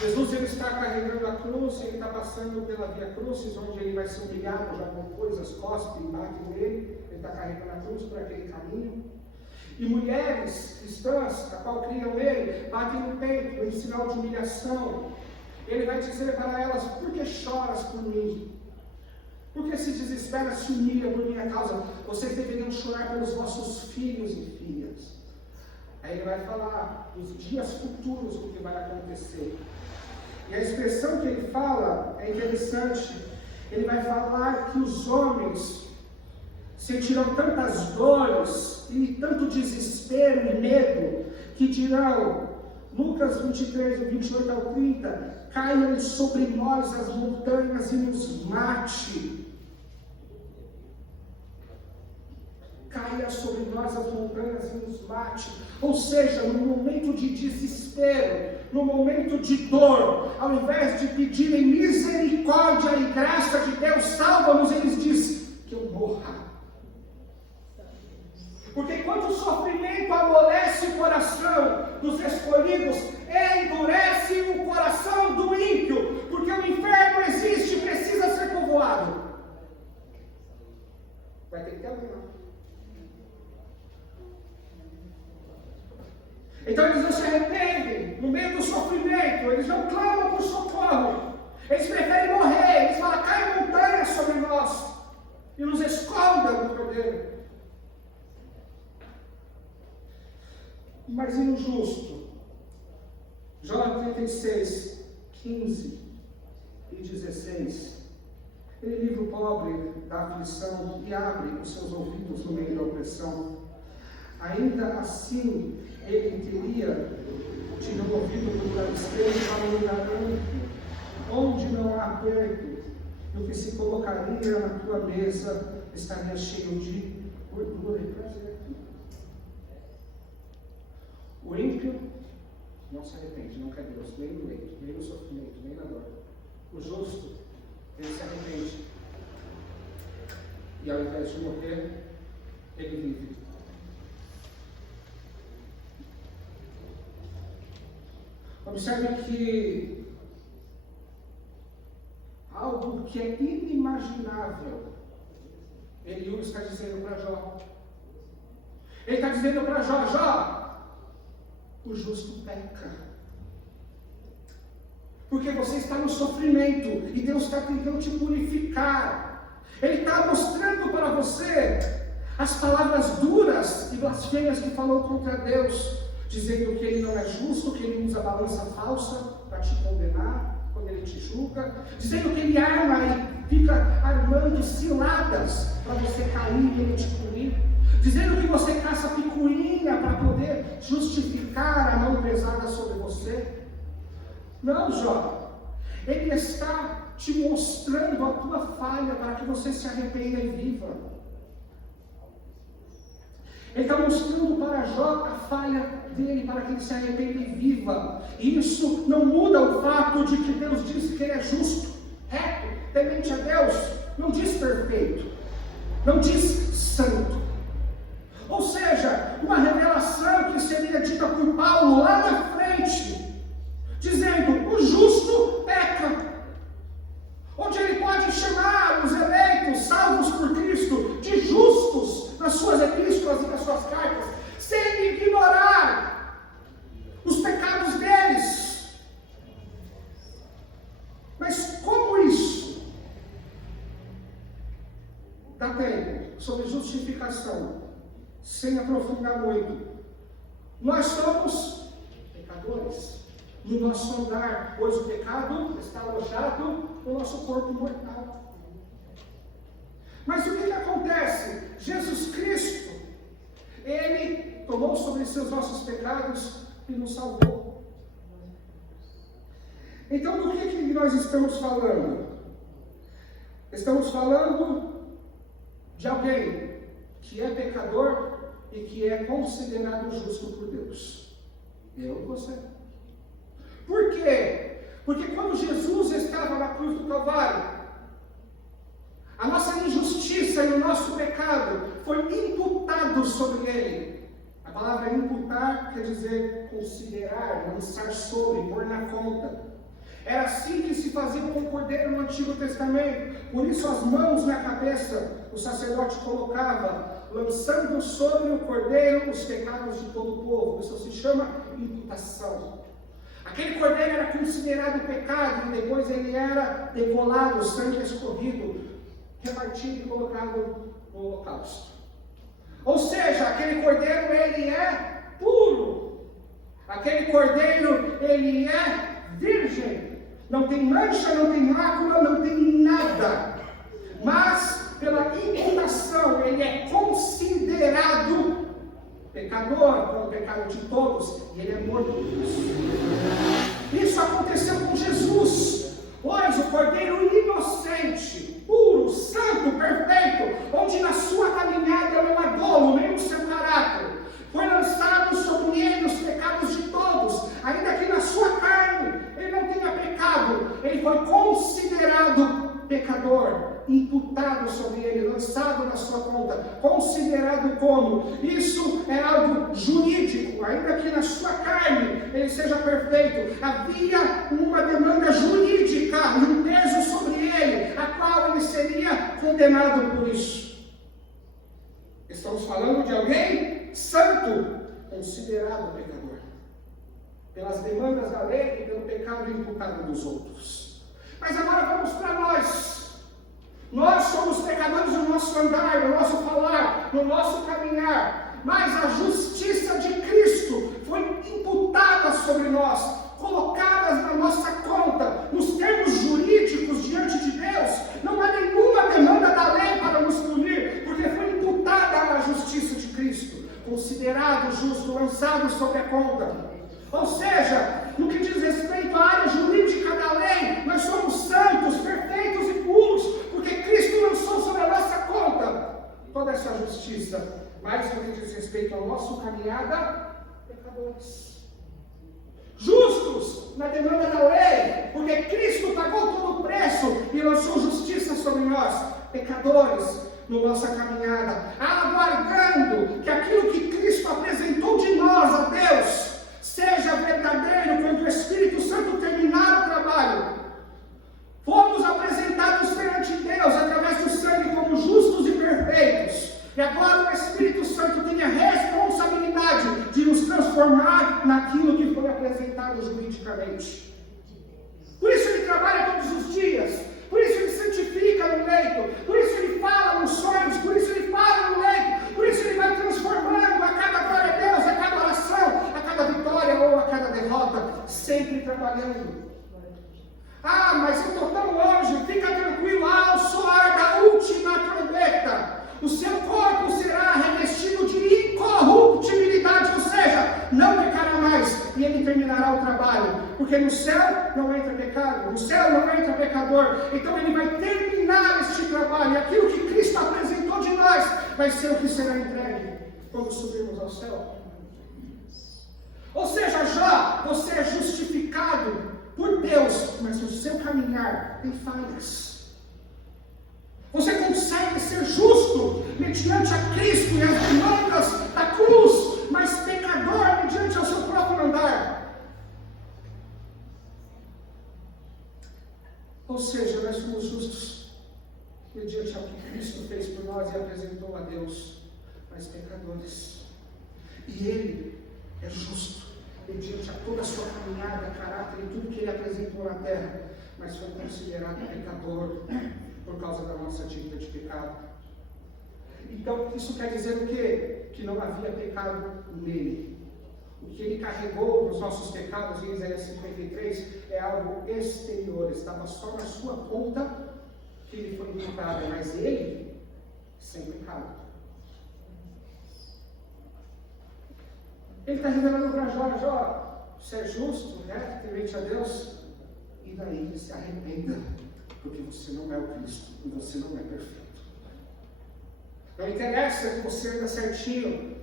Jesus ele está carregando a cruz, ele está passando pela Via Crucis, onde ele vai ser humilhado, já com coisas, cospe e bate nele, ele está carregando a cruz por aquele caminho. E mulheres cristãs, a qual criam nele, batem no peito, em sinal de humilhação. Ele vai dizer para elas: por que choras por mim? Por que se desespera, se humilha por minha causa? Vocês deveriam chorar pelos vossos filhos e filhas. Aí ele vai falar dos dias futuros do que vai acontecer. E a expressão que ele fala é interessante. Ele vai falar que os homens sentirão tantas dores e tanto desespero e medo, que dirão, Lucas 23, do 28 ao 30, caiam sobre nós as montanhas e nos mate. Caia sobre nós as montanhas e nos mate. Ou seja, no momento de desespero, no momento de dor, ao invés de pedirem misericórdia e graça de Deus, salva-nos, eles dizem que eu morra. Porque quando o sofrimento amolece o coração dos escolhidos, endurece o coração do ímpio, porque o inferno existe e precisa ser povoado. Vai ter que ter alguém lá. Então eles não se arrependem no meio do sofrimento, eles não clamam por socorro, eles preferem morrer, eles falam: cai montanha sobre nós e nos esconda do poder. Mas e no justo? Jó 36, 15 e 16. Ele livra o pobre da aflição e abre os seus ouvidos no meio da opressão. Ainda assim, ele teria te removido do lugar estreito para um lugar amplo, onde não há aperto, e o que se colocaria na tua mesa estaria cheio de gordura e prazer. O ímpio não se arrepende, não quer Deus, nem no leito, nem no sofrimento, nem na dor. O justo, ele se arrepende. E ao invés de morrer, ele vive. Observe que algo que é inimaginável, Eliú está dizendo para Jó. Ele está dizendo para Jó: Jó, o justo peca. Porque você está no sofrimento e Deus está tentando te purificar. Ele está mostrando para você as palavras duras e blasfêmias que falou contra Deus, dizendo que ele não é justo, que ele usa balança falsa para te condenar quando ele te julga, dizendo que ele arma e fica armando ciladas para você cair e ele te punir, dizendo que você caça picuinha para poder justificar a mão pesada sobre você. Não, Jó, ele está te mostrando a tua falha para que você se arrependa e viva. Ele está mostrando para Jó a falha dele, para que ele se arrependa e viva. E isso não muda o fato de que Deus disse que ele é justo, reto, temente a Deus. Não diz perfeito, não diz santo. Ou seja, uma revelação que seria dita por Paulo lá na frente, dizendo: o justo peca. Onde ele pode chamar os eleitos, salvos por Cristo, de justos nas suas epístolas e nas suas cartas, sem ignorar os pecados deles. Mas como isso? Dá tempo sobre justificação, sem aprofundar muito. Nós somos pecadores no nosso andar, pois o pecado está alojado no nosso corpo mortal. Mas o que acontece? Jesus Cristo, Ele tomou sobre si os nossos pecados e nos salvou. Então, do que nós estamos falando? Estamos falando de alguém que é pecador e que é considerado justo por Deus. Eu e você. Por quê? Porque quando Jesus estava na cruz do Calvário, a nossa injustiça e o nosso pecado foi imputado sobre ele. A palavra imputar quer dizer considerar, lançar sobre, pôr na conta. Era assim que se fazia com o cordeiro no Antigo Testamento. Por isso as mãos na cabeça o sacerdote colocava, lançando sobre o cordeiro os pecados de todo o povo. Isso se chama imputação. Aquele cordeiro era considerado pecado e depois ele era degolado, o sangue escorrido, repartido e colocado no holocausto. Ou seja, aquele cordeiro ele é puro. Aquele cordeiro ele é virgem. Não tem mancha, não tem mácula, não tem nada. Mas pela imputação ele é considerado pecador, com o pecado de todos, e ele é morto por isso. Isso aconteceu com Jesus, pois o cordeiro inocente, puro, santo, perfeito, onde na sua caminhada não há dolo, nem no seu caráter, foi lançado sobre ele os pecados de todos, ainda que na sua carne ele não tenha pecado, ele foi considerado pecador, imputado sobre ele, lançado na sua conta, considerado como. Isso é algo jurídico, ainda que na sua carne ele seja perfeito, havia uma demanda jurídica e um peso sobre ele, a qual ele seria condenado por isso. Estamos falando de alguém santo, considerado pecador, pelas demandas da lei e pelo pecado imputado dos outros. Mas agora vamos para nós. Nós somos pecadores no nosso andar, no nosso falar, no nosso caminhar. Mas a justiça de Cristo foi imputada sobre nós, colocada na nossa conta, nos termos jurídicos diante de Deus. Não há nenhuma demanda da lei para nos punir, porque foi imputada a justiça de Cristo, considerado justo, lançado sobre a conta. Ou seja, no que diz respeito à área jurídica da lei, nós somos santos, perfeitos e puros, porque Cristo lançou sobre a nossa conta toda essa justiça. Mas no que diz respeito ao nosso caminhada, pecadores. Justos na demanda da lei, porque Cristo pagou todo o preço e lançou justiça sobre nós, pecadores, na nossa caminhada, aguardando que aquilo que Cristo apresentou de nós a Deus seja verdadeiro. Quando o Espírito Santo terminar o trabalho, fomos apresentados perante Deus através do sangue como justos e perfeitos, e agora o Espírito Santo tem a responsabilidade de nos transformar naquilo que foi apresentado juridicamente. Por isso ele trabalha todos os dias, por isso ele santifica no leito, por isso ele fala nos sonhos, por isso ele fala no leito, por isso ele vai transformando a cada glória a Deus, a cada oração, a cada vitória ou a cada derrota, sempre trabalhando. Ah, mas eu estou tão longe, fica tranquilo, ao soar da última trombeta, o seu corpo será revestido de incorruptibilidade, ou seja, não pecará mais, e ele terminará o trabalho, porque no céu não entra pecado, no céu não entra pecador. Então ele vai terminar este trabalho, e aquilo que Cristo apresentou de nós vai ser o que será entregue. quando subirmos ao céu. Ou seja, já você é justificado por Deus, mas no seu caminhar tem falhas. Você consegue ser justo mediante a Cristo e as demandas da cruz, mas pecador mediante ao seu próprio andar. Ou seja, nós somos justos mediante ao que Cristo fez por nós e apresentou a Deus, mas pecadores. E Ele é justo mediante a toda a sua caminhada, caráter e tudo que Ele apresentou na terra, mas foi considerado pecador por causa da nossa dívida de pecado. Então, isso quer dizer o quê? Que não havia pecado nele. O que Ele carregou dos nossos pecados em Isaías 53 é algo exterior, estava só na sua conta que Ele foi imputado, mas Ele, sem pecado. Ele está revelando para Jó, você é justo, né? Temente a Deus, e daí se arrependa, porque você não é o Cristo, e você não é perfeito. Não interessa que você anda certinho,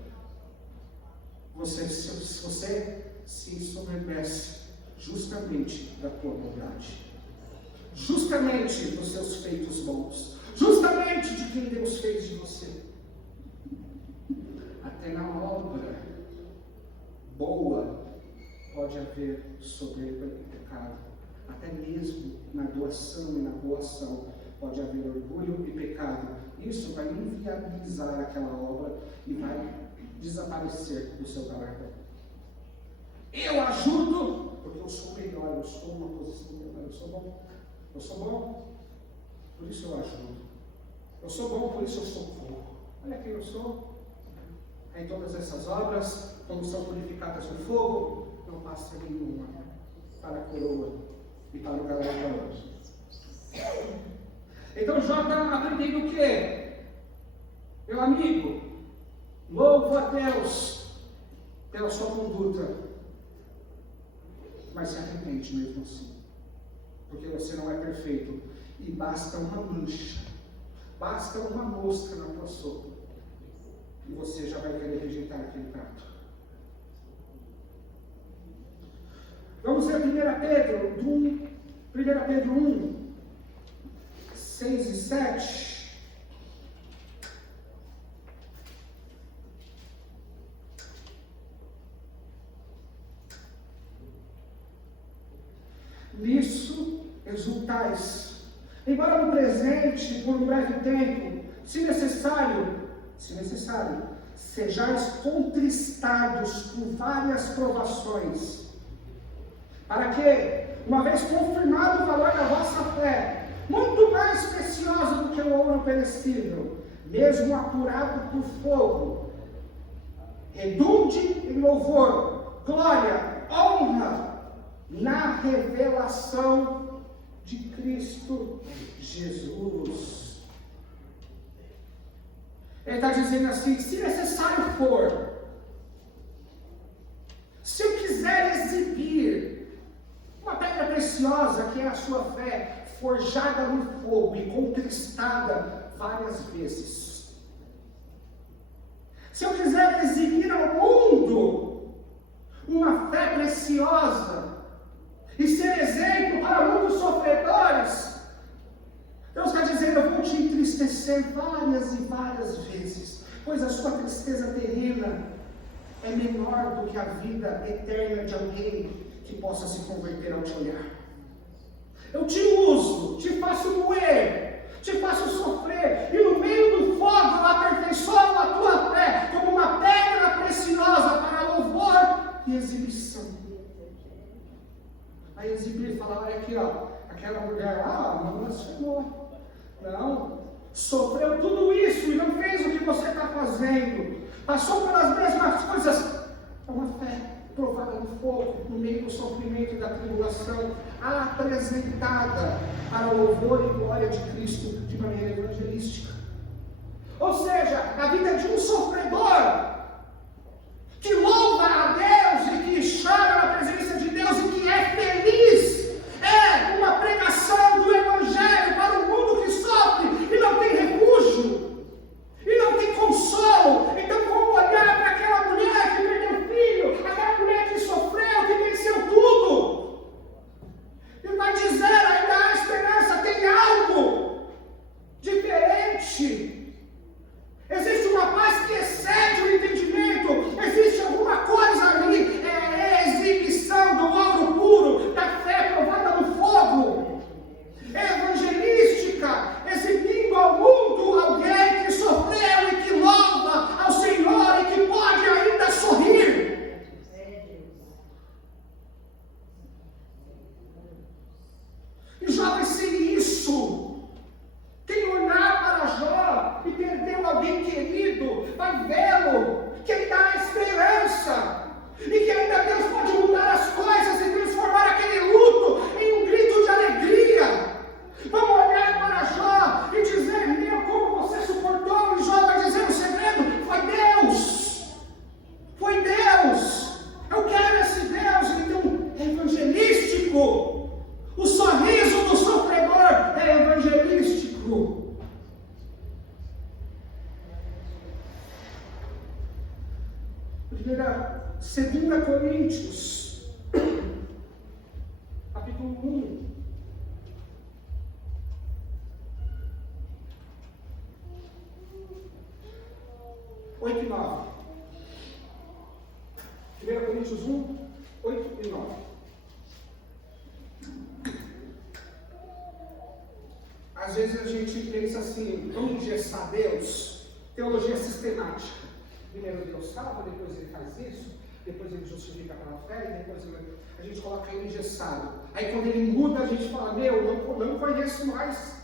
você se ensoberbece justamente da tua bondade, justamente dos seus feitos bons, justamente de quem Deus fez de você. Até na obra boa pode haver soberba e pecado. Até mesmo na doação e na boa ação pode haver orgulho e pecado. Isso vai inviabilizar aquela obra e vai desaparecer do seu galardão. Eu ajudo porque eu sou melhor, eu estou numa posição melhor, eu sou bom. Eu sou bom, por isso eu ajudo. Eu sou bom, por isso eu socorro. Olha quem eu sou. Aí todas essas obras, como são purificadas no fogo, não passa nenhuma para a coroa e para o galardão. Então Jó está aprendendo o quê? Meu amigo, louvo a Deus pela sua conduta, mas se arrepende mesmo assim, porque você não é perfeito e basta uma mancha, basta uma mosca na tua sopa e você já vai querer rejeitar aquele prato. Vamos ver 1 Pedro 1, 6 e 7. Nisso exultais, embora no presente, por um breve tempo, se necessário, sejais contristados por várias provações, para que, uma vez confirmado o valor da vossa fé, muito mais preciosa do que o ouro perecível, mesmo apurado por fogo, redunde em louvor, glória, honra, na revelação de Cristo Jesus. Ele está dizendo assim: se necessário for, se eu quiser exibir uma pedra preciosa que é a sua fé, forjada no fogo e contristada várias vezes, se eu quiser exibir ao mundo uma fé preciosa e ser exemplo para muitos sofredores, Deus está dizendo: eu vou te entristecer várias e várias vezes, pois a sua tristeza terrena é menor do que a vida eterna de alguém que possa se converter ao te olhar. Eu te uso, te faço doer, te faço sofrer, e no meio do fogo eu aperfeiçoo a tua fé como uma pedra preciosa para louvor e exibição. Aí exibir e falar: olha aqui, ó, aquela mulher lá, não blasfemou. Não, sofreu tudo isso e não fez o que você está fazendo. Passou pelas mesmas coisas. É uma fé provada no fogo, no meio do sofrimento e da tribulação, apresentada para o louvor e glória de Cristo de maneira evangelística. Ou seja, a vida de um sofredor que louva a Deus e que chora na presença de Deus e que é feliz, é uma pregação do Evangelho para o mundo que sofre e não tem refúgio, e não tem consolo. Então, como olhar Existe uma paz que excede o entendimento. Existe alguma coisa ali. É a exibição do ouro puro, da fé provada no fogo. É evangelística, exibindo ao mundo alguém que sofreu e que louva ao Senhor e que pode ainda sorrir. E Jó vai ser isso. Quem olhar para Jó e perdeu alguém querido, vai vê-lo, que ainda há esperança, e que ainda Deus pode mudar as coisas e transformar aquele luto em um grito de alegria. Vamos olhar para Jó e dizer: meu, como você suportou? E Jó vai dizer: o segredo foi Deus. Foi Deus. Eu quero esse Deus. Então é evangelístico. O sorriso do sofredor é evangelístico. 2 Coríntios, capítulo 1. Oito e 9. 1 Coríntios 1, 8 e 9. Às vezes a gente pensa assim: vamos engessar Deus. Teologia sistemática. Primeiro Deus salva, depois ele faz isso, depois ele justifica pela fé, e depois a gente coloca ele engessado. Aí quando ele muda, a gente fala: meu, não conheço mais.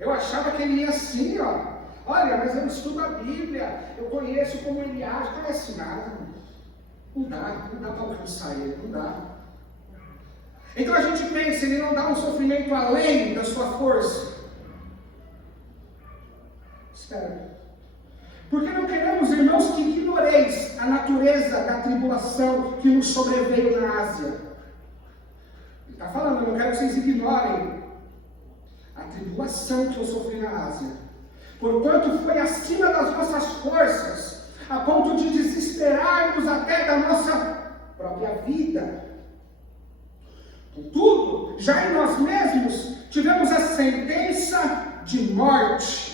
Eu achava que ele ia assim, ó. Olha, mas eu estudo a Bíblia, eu conheço como ele age. Não conhece nada. Não dá para alcançar ele, não dá. Então a gente pensa: ele não dá um sofrimento além da sua força. Espera. Porque não queremos, irmãos, que ignoreis a natureza da tribulação que nos sobreveio na Ásia. Ele está falando: eu não quero que vocês ignorem a tribulação que eu sofri na Ásia. Porquanto foi acima das nossas forças, a ponto de desesperarmos até da nossa própria vida. Contudo, já em nós mesmos tivemos a sentença de morte,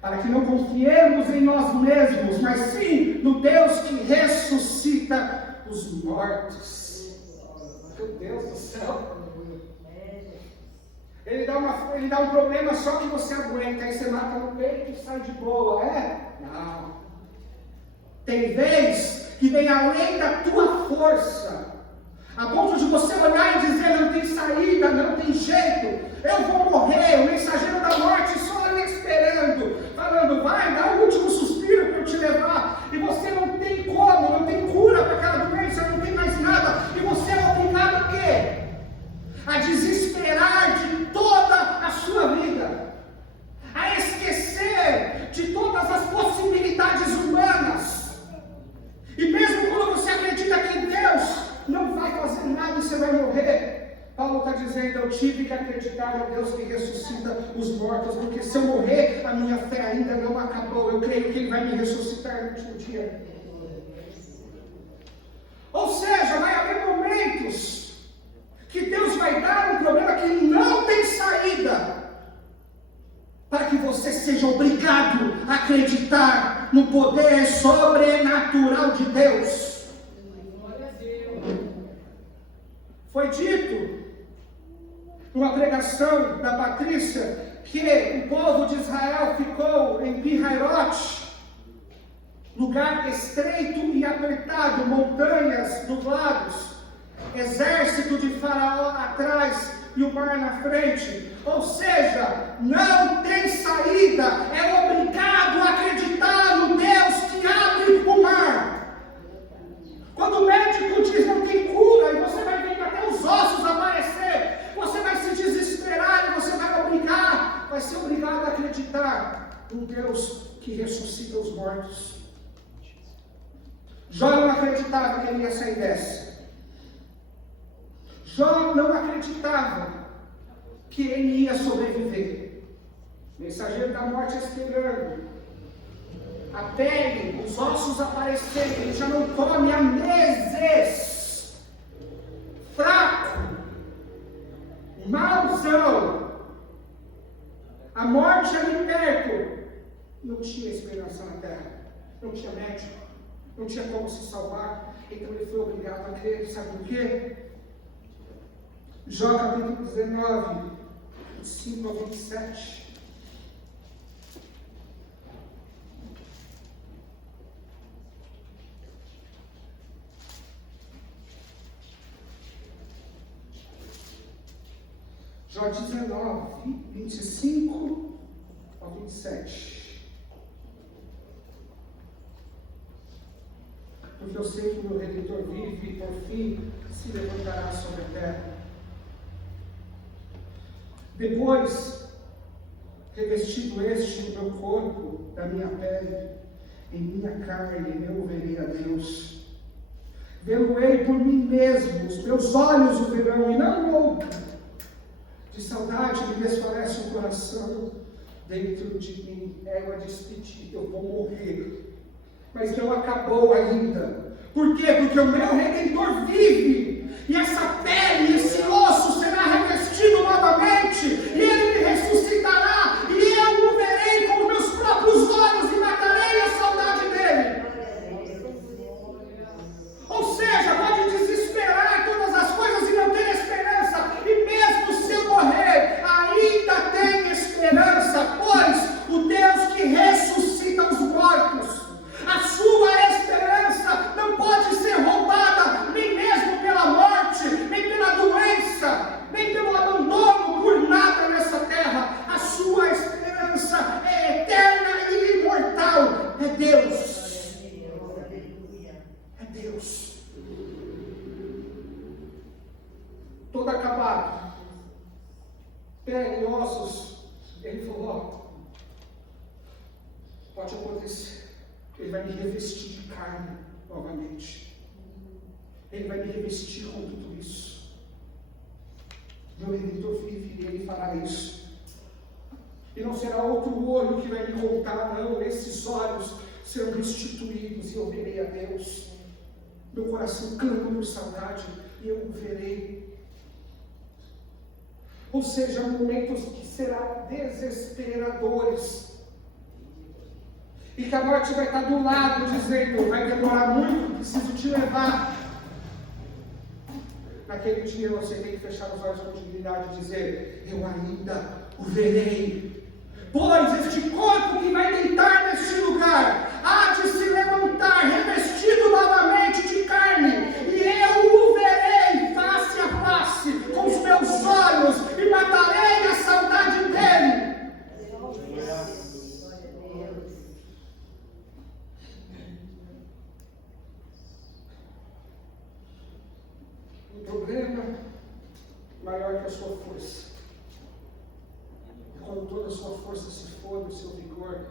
para que não confiemos em nós mesmos, mas sim no Deus que ressuscita os mortos. Meu Deus do céu! Ele dá um problema só que você aguenta, aí você mata no peito e sai de boa, é? Não. Tem vez que vem além da tua força, a ponto de você olhar e dizer: não tem saída, não tem jeito, eu vou morrer. O mensageiro da morte só ali esperando, falando: vai, dá o último suspiro para eu te levar. E você não tem como, não tem cura para aquela doença, não tem mais nada. E você é obrigado a quê? A desesperar de toda a sua vida, a esquecer de todas as possibilidades humanas. E mesmo quando você acredita que Deus não vai fazer nada e você vai morrer, Paulo está dizendo: eu tive que acreditar no Deus que ressuscita os mortos, porque se eu morrer, a minha fé ainda não acabou. Eu creio que Ele vai me ressuscitar no último dia. Ou seja, vai haver momentos que Deus vai dar um problema que não tem saída, para que você seja obrigado a acreditar no poder sobrenatural de Deus. Foi dito numa pregação da Patrícia que o povo de Israel ficou em Pi-Hairote, lugar estreito e apertado, montanhas nublados, exército de Faraó atrás e o mar na frente. Ou seja, não tem saída, é obrigado a acreditar no Deus que abre o mar. Quando o médico diz não tem cura, e você vai ver até os ossos aparecer, você vai se desesperar e você vai ser obrigado a acreditar no Deus que ressuscita os mortos. Jó não acreditava que ele ia sair dessa. Jó não acreditava que ele ia sobreviver. Mensageiro da morte esperando, a pele, os ossos aparecendo, ele já não come há meses, fraco, mauzão, a morte ali perto, não tinha esperança na terra, não tinha médico, não tinha como se salvar, então ele foi obrigado a crer, sabe por quê? Jó capítulo 19, 5 ao 27. Jó 19, 25 ao 27. Porque eu sei que o meu Redentor vive e por fim se levantará sobre a terra. Depois, revestido este o meu corpo da minha pele, em minha carne eu verei a Deus. Vê-lo-ei por mim mesmo, os meus olhos o verão e não outro. De saudade me desfalece o coração dentro de mim. É uma despedida, eu vou morrer. Mas não acabou ainda. Por quê? Porque o meu Redentor vive. E essa pele, esse osso será revestido novamente. E ele me ressuscitará. E eu o verei com meus próprios olhos e matarei a saudade dele. Ou seja, pode desesperar todas as coisas e não ter esperança. E mesmo se eu morrer, ainda tem esperança. Pois o Deus que ressuscita os mortos, a sua esperança não pode ser roubada, nem mesmo pela morte, nem pela doença, nem pelo abandono, por nada nessa terra. A sua esperança é eterna e imortal. É Deus. É Deus. Todo acabado, pele e ossos. Ele falou: pode acontecer. Ele vai me revestir de carne novamente. Ele vai me revestir com tudo isso. Meu Redentor vive e ele fará isso. E não será outro olho que vai me contar, não. Esses olhos serão restituídos e eu verei a Deus. Meu coração clama por saudade e eu o verei. Ou seja, momentos que serão desesperadores. E que a morte vai estar do lado, dizendo: vai demorar muito, preciso te levar. Naquele dia você tem que fechar os olhos com dignidade e dizer: eu ainda o verei. Pois este corpo que vai deitar neste lugar há de se levantar, revestido novamente de carne, e eu o verei face a face, com os meus olhos, e matarei a saudade dele. O problema maior que a sua força é quando toda a sua força se for, o seu vigor,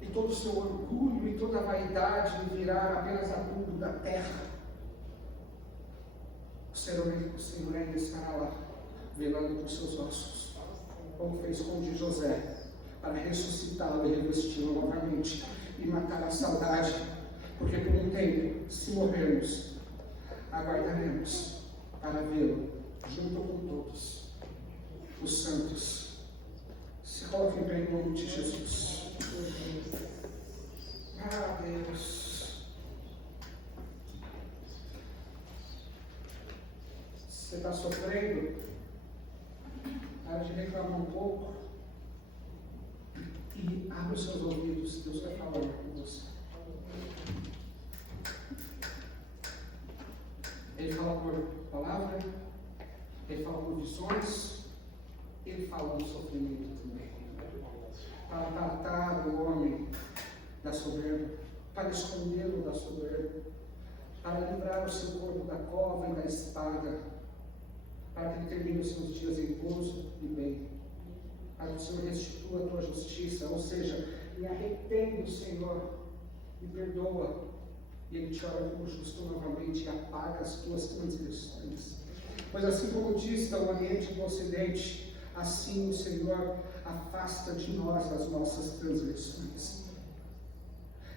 e todo o seu orgulho e toda a vaidade virar apenas adubo da terra. O Senhor ainda estará lá, velando por seus ossos, como fez com o de José, para ressuscitá-lo e revesti-lo novamente e matar a saudade, porque por um tempo, se morrermos, aguardaremos para vê-lo junto com todos os santos. Se coloquem bem em nome de Jesus. Ah, Deus. Você está sofrendo? Para de reclamar um pouco e abre os seus ouvidos. Deus vai falar com você. Ele fala por palavra, ele fala por visões, ele fala do sofrimento também. Para tratar o homem da soberba, para escondê-lo da soberba, para livrar o seu corpo da cova e da espada, para que ele termine os seus dias em gozo e bem, para que o Senhor restitua a tua justiça, ou seja, me arrependo, Senhor, me perdoa. E Ele te olha como justo novamente e apaga as tuas transgressões. Pois assim como dista o Oriente do Ocidente, assim o Senhor afasta de nós as nossas transgressões.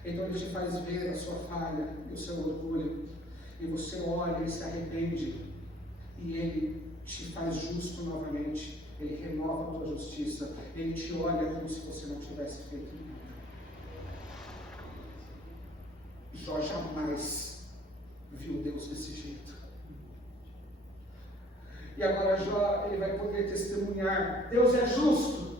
Então Ele te faz ver a sua falha e o seu orgulho, e você olha e se arrepende, e Ele te faz justo novamente, Ele renova a tua justiça. Ele te olha como se você não tivesse feito nada. Jó jamais viu Deus desse jeito. E agora Jó, ele vai poder testemunhar: Deus é justo,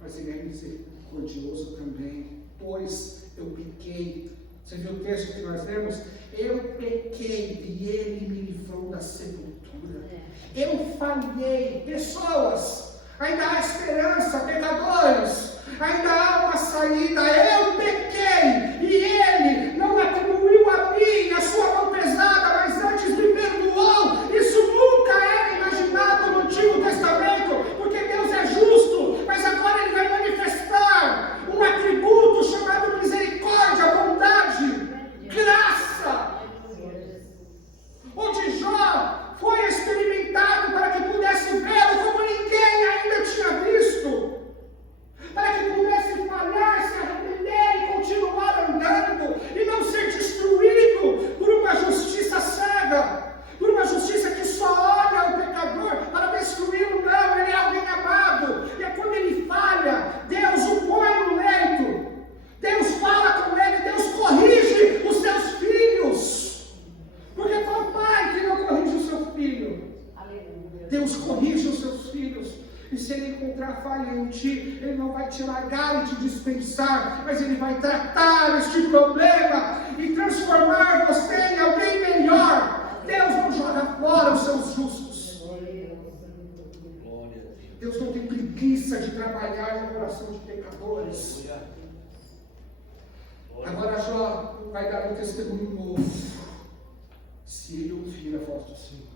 mas Ele é misericordioso também, pois eu pequei. Você viu o texto que nós lemos? Eu pequei e Ele me livrou da sepultura. Eu falhei. Pessoas, ainda há esperança. Pecadores, ainda há uma saída. Eu pequei e Ele não atribuiu a mim a sua mão pesada, mas antes me perdoou. Isso nunca era imaginado no Antigo Testamento, porque Deus é justo, mas agora Ele vai manifestar um atributo chamado misericórdia, bondade, graça. Onde Jó foi experimentado para que pudesse vê-lo como ninguém ainda tinha visto, para que pudesse falhar, se arrepender e continuar andando e não ser destruído por uma justiça cega, por uma justiça que só olha o pecador para destruí-lo. Não, ele é alguém amado, e é quando ele falha, Deus o põe no leito, Deus fala com ele, Deus corrige os seus filhos, porque qual pai que não corrige o seu filho? Deus corrige os seus filhos. E se Ele encontrar falha em ti, Ele não vai te largar e te dispensar, mas Ele vai tratar este problema e transformar você em alguém melhor. Deus não joga fora os seus justos. Deus não tem preguiça de trabalhar no coração de pecadores. Agora Jó vai dar um testemunho novo. Se ele ouvir a voz do Senhor,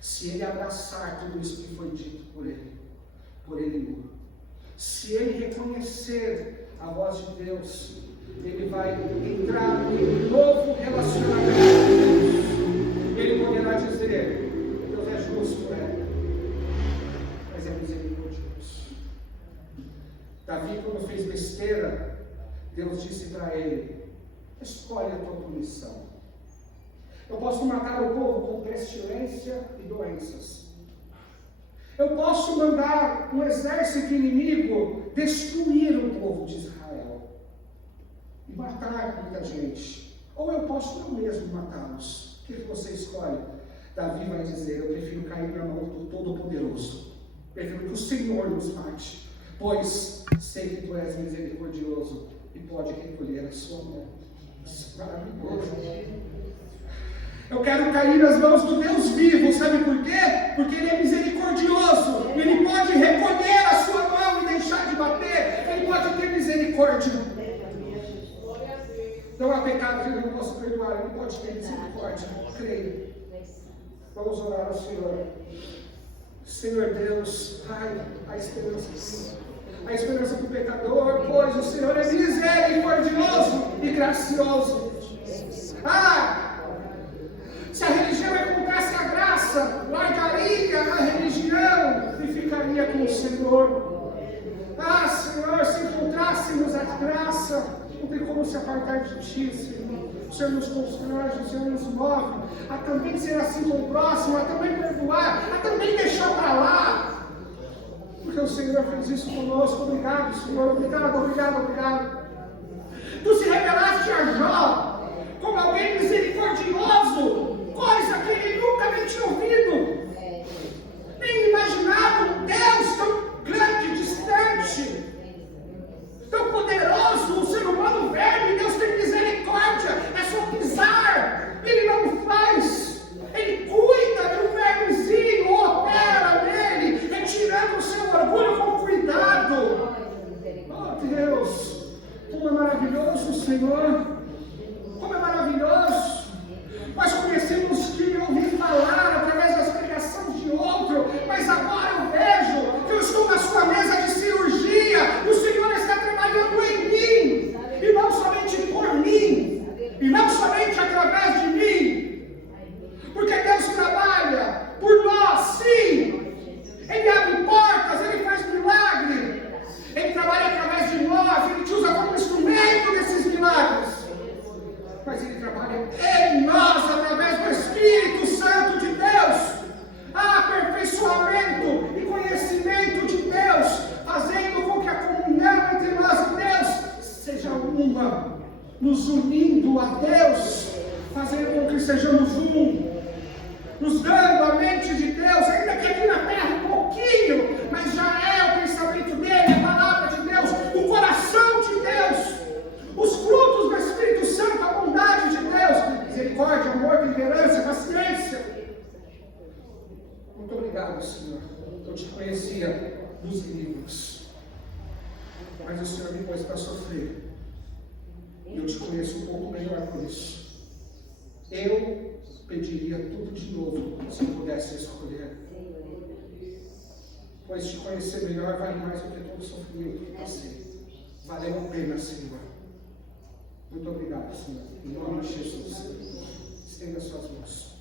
se ele abraçar tudo isso que foi dito por ele, se ele reconhecer a voz de Deus, ele vai entrar em um novo relacionamento com Deus. Ele poderá dizer: Deus é justo, mas é misericordioso. Davi, quando fez besteira, Deus disse para ele: escolhe a tua punição. Eu posso matar o povo com pestilência e doenças. Eu posso mandar um exército inimigo destruir o povo de Israel e matar muita gente. Ou eu posso eu mesmo matá-los. O que você escolhe? Davi vai dizer: eu prefiro cair na mão do Todo-Poderoso. Prefiro que o Senhor nos mate, pois sei que tu és misericordioso e pode recolher a sua mão. Isso é maravilhoso. Eu quero cair nas mãos do Deus vivo, sabe por quê? Porque Ele é misericordioso, Ele pode recolher a sua mão e deixar de bater, Ele pode ter misericórdia. Não há pecado que Ele não possa perdoar, Ele pode ter misericórdia. Creia. Vamos orar ao Senhor. Senhor Deus, Pai, a esperança do pecador, pois o Senhor é misericordioso e gracioso. Se a religião encontrasse a graça, largaria a religião e ficaria com o Senhor. Senhor, se encontrássemos a graça, não tem como se apartar de Ti, Senhor. O Senhor nos constrange, o Senhor nos move a também ser assim com o próximo, a também perdoar, a também deixar para lá. Porque o Senhor fez isso conosco. Obrigado, Senhor. Obrigado. Tu se revelaste a Jó como alguém misericordioso, coisa que ele nunca nem tinha ouvido, nem imaginado. Um Deus tão grande, distante, tão poderoso, um ser humano velho, e Deus tem misericórdia, é só pisar, Ele não faz, Ele cuida de um vermezinho, opera nele, retirando o seu orgulho com cuidado. Oh Deus, como é maravilhoso, Senhor, como é maravilhoso. Nós conhecemos que ouvi falar através das pregações de outro, mas agora eu vejo que eu estou na sua mesa de cirurgia, o Senhor está trabalhando em mim, e não somente por mim, e não somente através de mim, porque Deus trabalha por nós, sim. Ele abre portas, Ele faz milagre, Ele trabalha através de nós, Ele te usa como instrumento desses milagres. sejamos um, nos dando a mente de Deus, ainda que aqui na terra um pouquinho, mas já é o pensamento dele, a palavra de Deus, o coração de Deus, os frutos do Espírito Santo, a bondade de Deus, misericórdia, amor, temperança, paciência. Muito obrigado, Senhor. Eu te conhecia dos livros, mas o Senhor me pôs para sofrer, e eu te conheço um pouco melhor por isso. Eu pediria tudo de novo, se eu pudesse escolher, pois te conhecer melhor vale mais do que todo o sofrimento que passei. Valeu a pena, Senhor. Muito obrigado, Senhor. Em nome de Jesus. Estenda suas mãos.